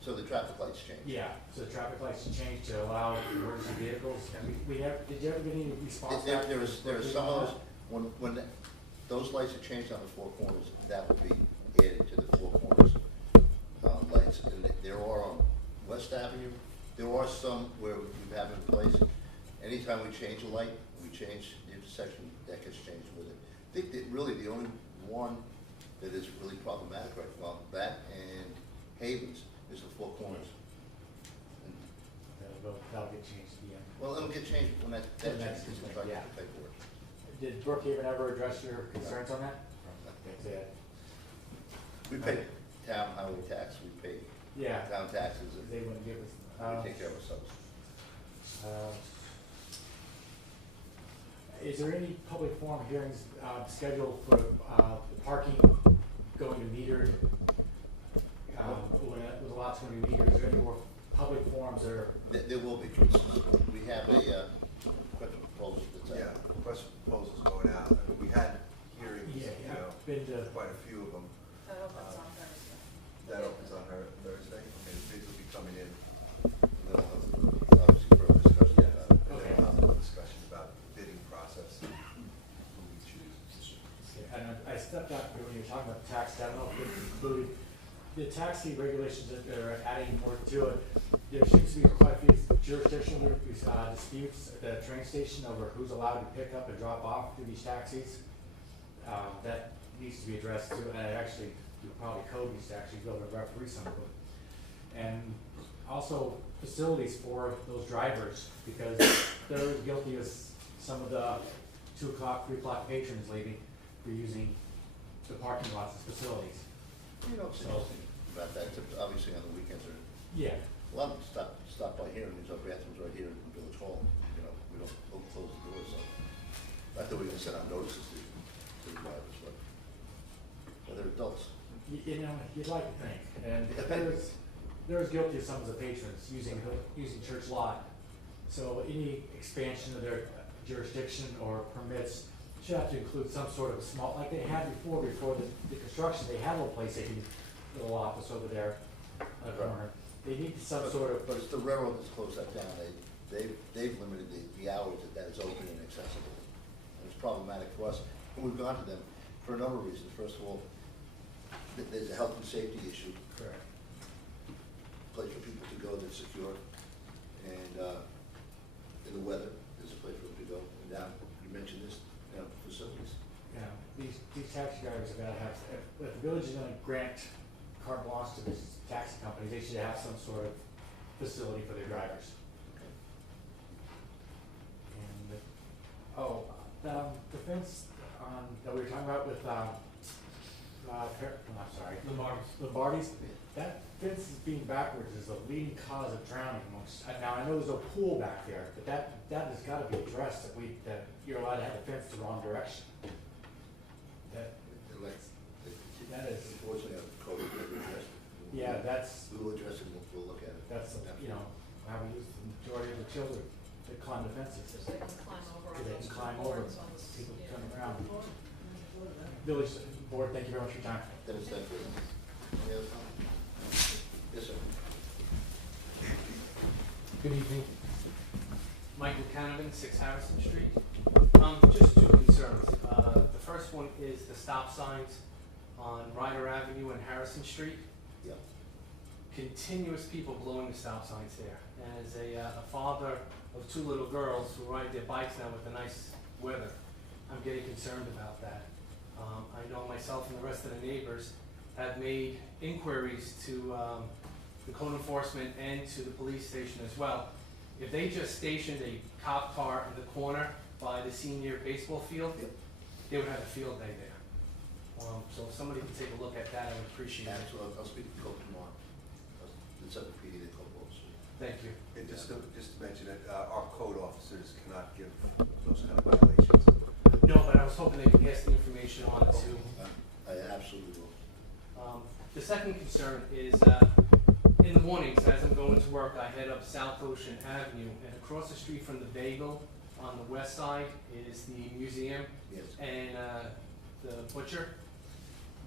so the traffic lights changed? Yeah, so the traffic lights changed to allow emergency vehicles, and we never, did you ever get any response? back? There are some of those, when those lights are changed on the 4 corners, that would be added to the 4 corners lights. And there are on West Avenue, there are some where we have in place. Anytime we change a light, we change the intersection, that gets changed with it. I think that really the only one that is really problematic right now, that and Havens, is the 4 corners. And, That'll get changed at the end. well, it'll get changed when that When that's changes, we'll complete, try to yeah. get the paperwork. Did Brookhaven ever address your concerns on that? Okay, We pay town highway tax, we pay yeah, town taxes, and they wouldn't give us. we take care of ourselves. Is there any public forum hearings scheduled for parking going to metered? When the lot's going to be metered, is there any more public forums that are? There will be. We have a question proposal that's Yeah, out. question proposals going out. I mean, we had hearings, Yeah, you know, been to. quite a few of them. That opens on Thursday. That opens on Thursday, and bids will be coming in. And then we'll have, obviously, further discussion about it. And then we'll have a discussion about the bidding process, who we choose. And I stepped out when you were talking about tax, I don't know if it included the taxi regulations that are adding more to it. There seems to be quite a few jurisdictional disputes at the train station over who's allowed to pick up and drop off through these taxis. That needs to be addressed too, and actually, probably code needs to actually go to referee some of them. And also facilities for those drivers, because they're guilty of some of the 2 o'clock, 3 o'clock patrons leaving for using the parking lots as facilities. You know, it's So- interesting about that, except obviously on the weekends, or, Yeah, a lot of them stop by here, and there's our bathrooms right here in Village Hall, you know, we don't close the doors, so. Not that we're gonna send out notices to the drivers, but they're adults. you know, you'd like to think, and they're as guilty as some of the patrons using church lot. So any expansion of their jurisdiction or permits should have to include some sort of a small, like they had before the construction, they had a little place, they can, little office over there on the corner. They need some sort of, But it's the railroad that's closed that down, they've limited the hours that is open and accessible. And it's problematic for us, and we've gone to them for a number of reasons. First of all, there's a health and safety issue, correct. place for people to go that's secure, and, in the weather, there's a place for them to go. And now, you mentioned this, you know, facilities. You know, these taxi drivers have gotta have, if the village is gonna grant carte blanche to these taxi companies, they should have some sort of facility for their drivers. And, the fence on, that we were talking about with, I'm sorry. Lombardi's, that fence is being backwards is the leading cause of drowning amongst, now I know there's a pool back there, but that has gotta be addressed, that you're allowed to have the fence the wrong direction. That is, Unfortunately, our code will address it. yeah, that's, We will address it, we'll look at it. that's, you know, how we use the majority of the children to climb the fences. Because they can climb over on Because they those can climb over, boards on the. people yeah. turn around. Village board, thank you very much for your time. Dennis, thank you. Any other comments? Yes, sir. Good evening. Michael Canavan, 6 Harrison Street. Just two concerns. The first one is the stop signs on Ryder Avenue and Harrison Street. Yeah. Continuous people blowing the stop signs there. And as a father of 2 little girls who ride their bikes now with the nice weather, I'm getting concerned about that. I know myself and the rest of the neighbors have made inquiries to the code enforcement and to the police station as well. If they just stationed a cop car in the corner by the senior baseball field, they would have a field day there. So if somebody could take a look at that, I would appreciate it. Absolutely, I'll speak to Coke tomorrow. It's up to PD, they call officer. Thank you. And just to mention that, our code officers cannot give those kind of violations. No, but I was hoping they could pass the information on to. I absolutely will. The second concern is, in the mornings, as I'm going to work, I head up South Ocean Avenue, and across the street from the Bagel on the west side is the museum Yes. and the butcher.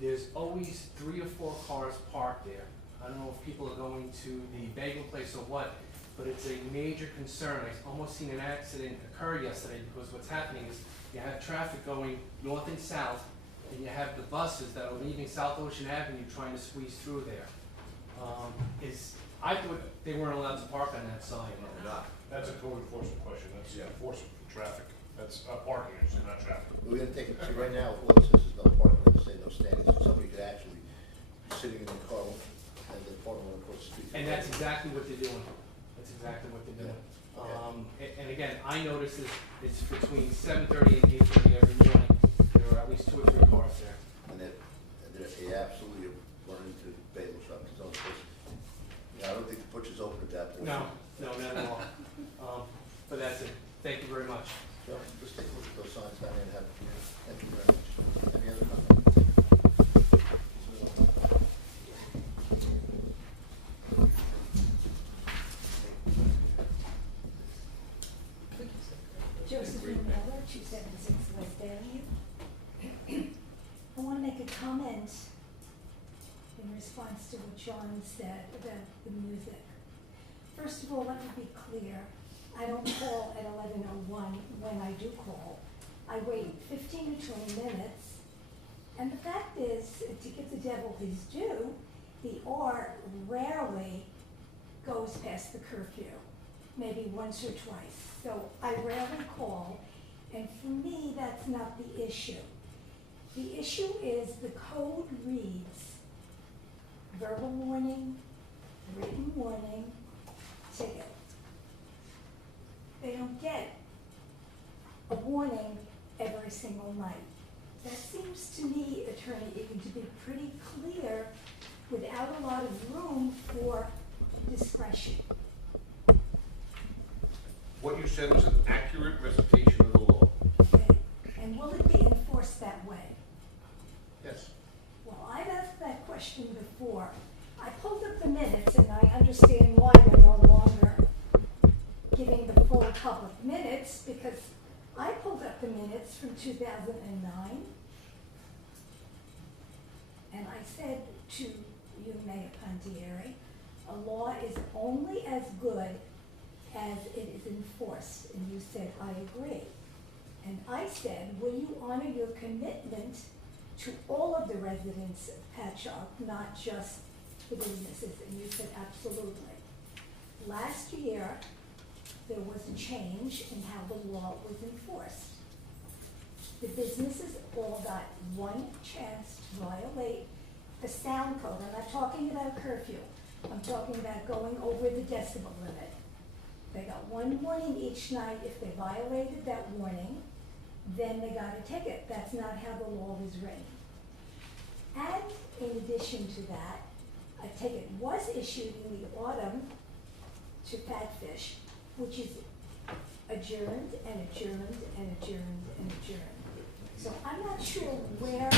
There's always 3 or 4 cars parked there. I don't know if people are going to the bagel place or what, but it's a major concern. I almost seen an accident occur yesterday because what's happening is you have traffic going north and south, and you have the buses that are leaving South Ocean Avenue trying to squeeze through there. I thought they weren't allowed to park on that side. No, we're not. That's a code enforcement question, that's Yeah. enforcement for traffic, that's parking issues, not traffic. We're gonna take it, see, right now, all it says is no parking, let's say no standing, so somebody could actually be sitting in the car and the parking lot across the street. And that's exactly what they're doing. That's exactly what they're doing. And again, I notice it's between 7:30 and 8:30 every morning. There are at least 2 or 3 cars there. And they absolutely run into bagel shops, it's on the place. Yeah, I don't think the butcher's open at that point. No, not at all. But that's it. Thank you very much. So, let's take a look at those signs down there and have, thank you very much. Any other comments? Josephine Miller, 276 West Avenue. I want to make a comment in response to what John said about the music. First of all, let me be clear. I don't call at 11:01 when I do call. I wait 15 to 20 minutes. And the fact is, to give the devil his due, the R rarely goes past the curfew, maybe once or twice. So I rarely call, and for me, that's not the issue. The issue is the code reads verbal warning, written warning, ticket. They don't get a warning every single night. That seems to me, Attorney Egan, to be pretty clear without a lot of room for discretion. What you said was an accurate recitation of the law. Okay? And will it be enforced that way? Yes. Well, I've asked that question before. I pulled up the minutes and I understand why they're no longer giving the full public minutes, because I pulled up the minutes from 2009. And I said to you, Mayor Pontieri, a law is only as good as it is enforced. And you said, I agree. And I said, will you honor your commitment to all of the residents of Patchogue, not just the businesses? And you said, absolutely. Last year, there was a change in how the law was enforced. The businesses all got one chance to violate the sound code. I'm not talking about curfew. I'm talking about going over the decibel limit. They got one warning each night. If they violated that warning, then they got a ticket. That's not how the law was written. And in addition to that, a ticket was issued in the autumn to Fatfish, which is adjourned and adjourned and adjourned and adjourned. So I'm not sure where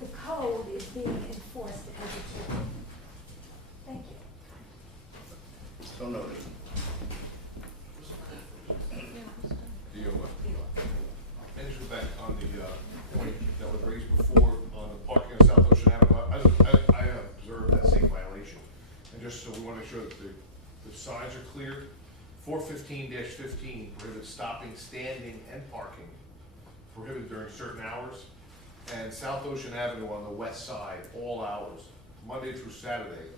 the code is being enforced as it's written. Thank you. So noted. Finish back on the point that was raised before on the parking on South Ocean Avenue. I observed that same violation. And just so we want to make sure that the signs are clear, 415-15 prohibits stopping, standing, and parking, prohibited during certain hours. And South Ocean Avenue on the west side, all hours, Monday through Saturday,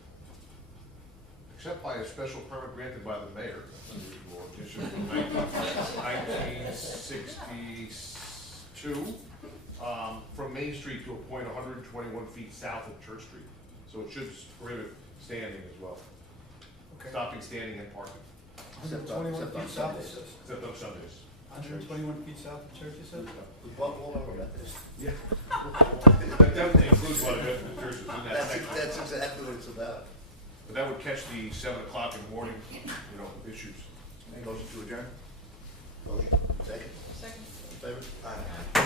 except by a special permit granted by the mayor. That's unusual. It should be 1962, from Main Street to a point 121 feet south of Church Street. So it should prohibit standing as well. Okay. Stopping, standing, and parking. 121 feet south, it says. Except on Sundays. 121 feet south of Church, you said? We bought all over that. Yeah. That definitely includes one of the churches in that That's section. exactly what it's about. But that would catch the 7 o'clock in the morning, issues. Motion to adjourn? Motion. Second? Second. In favor? Aye.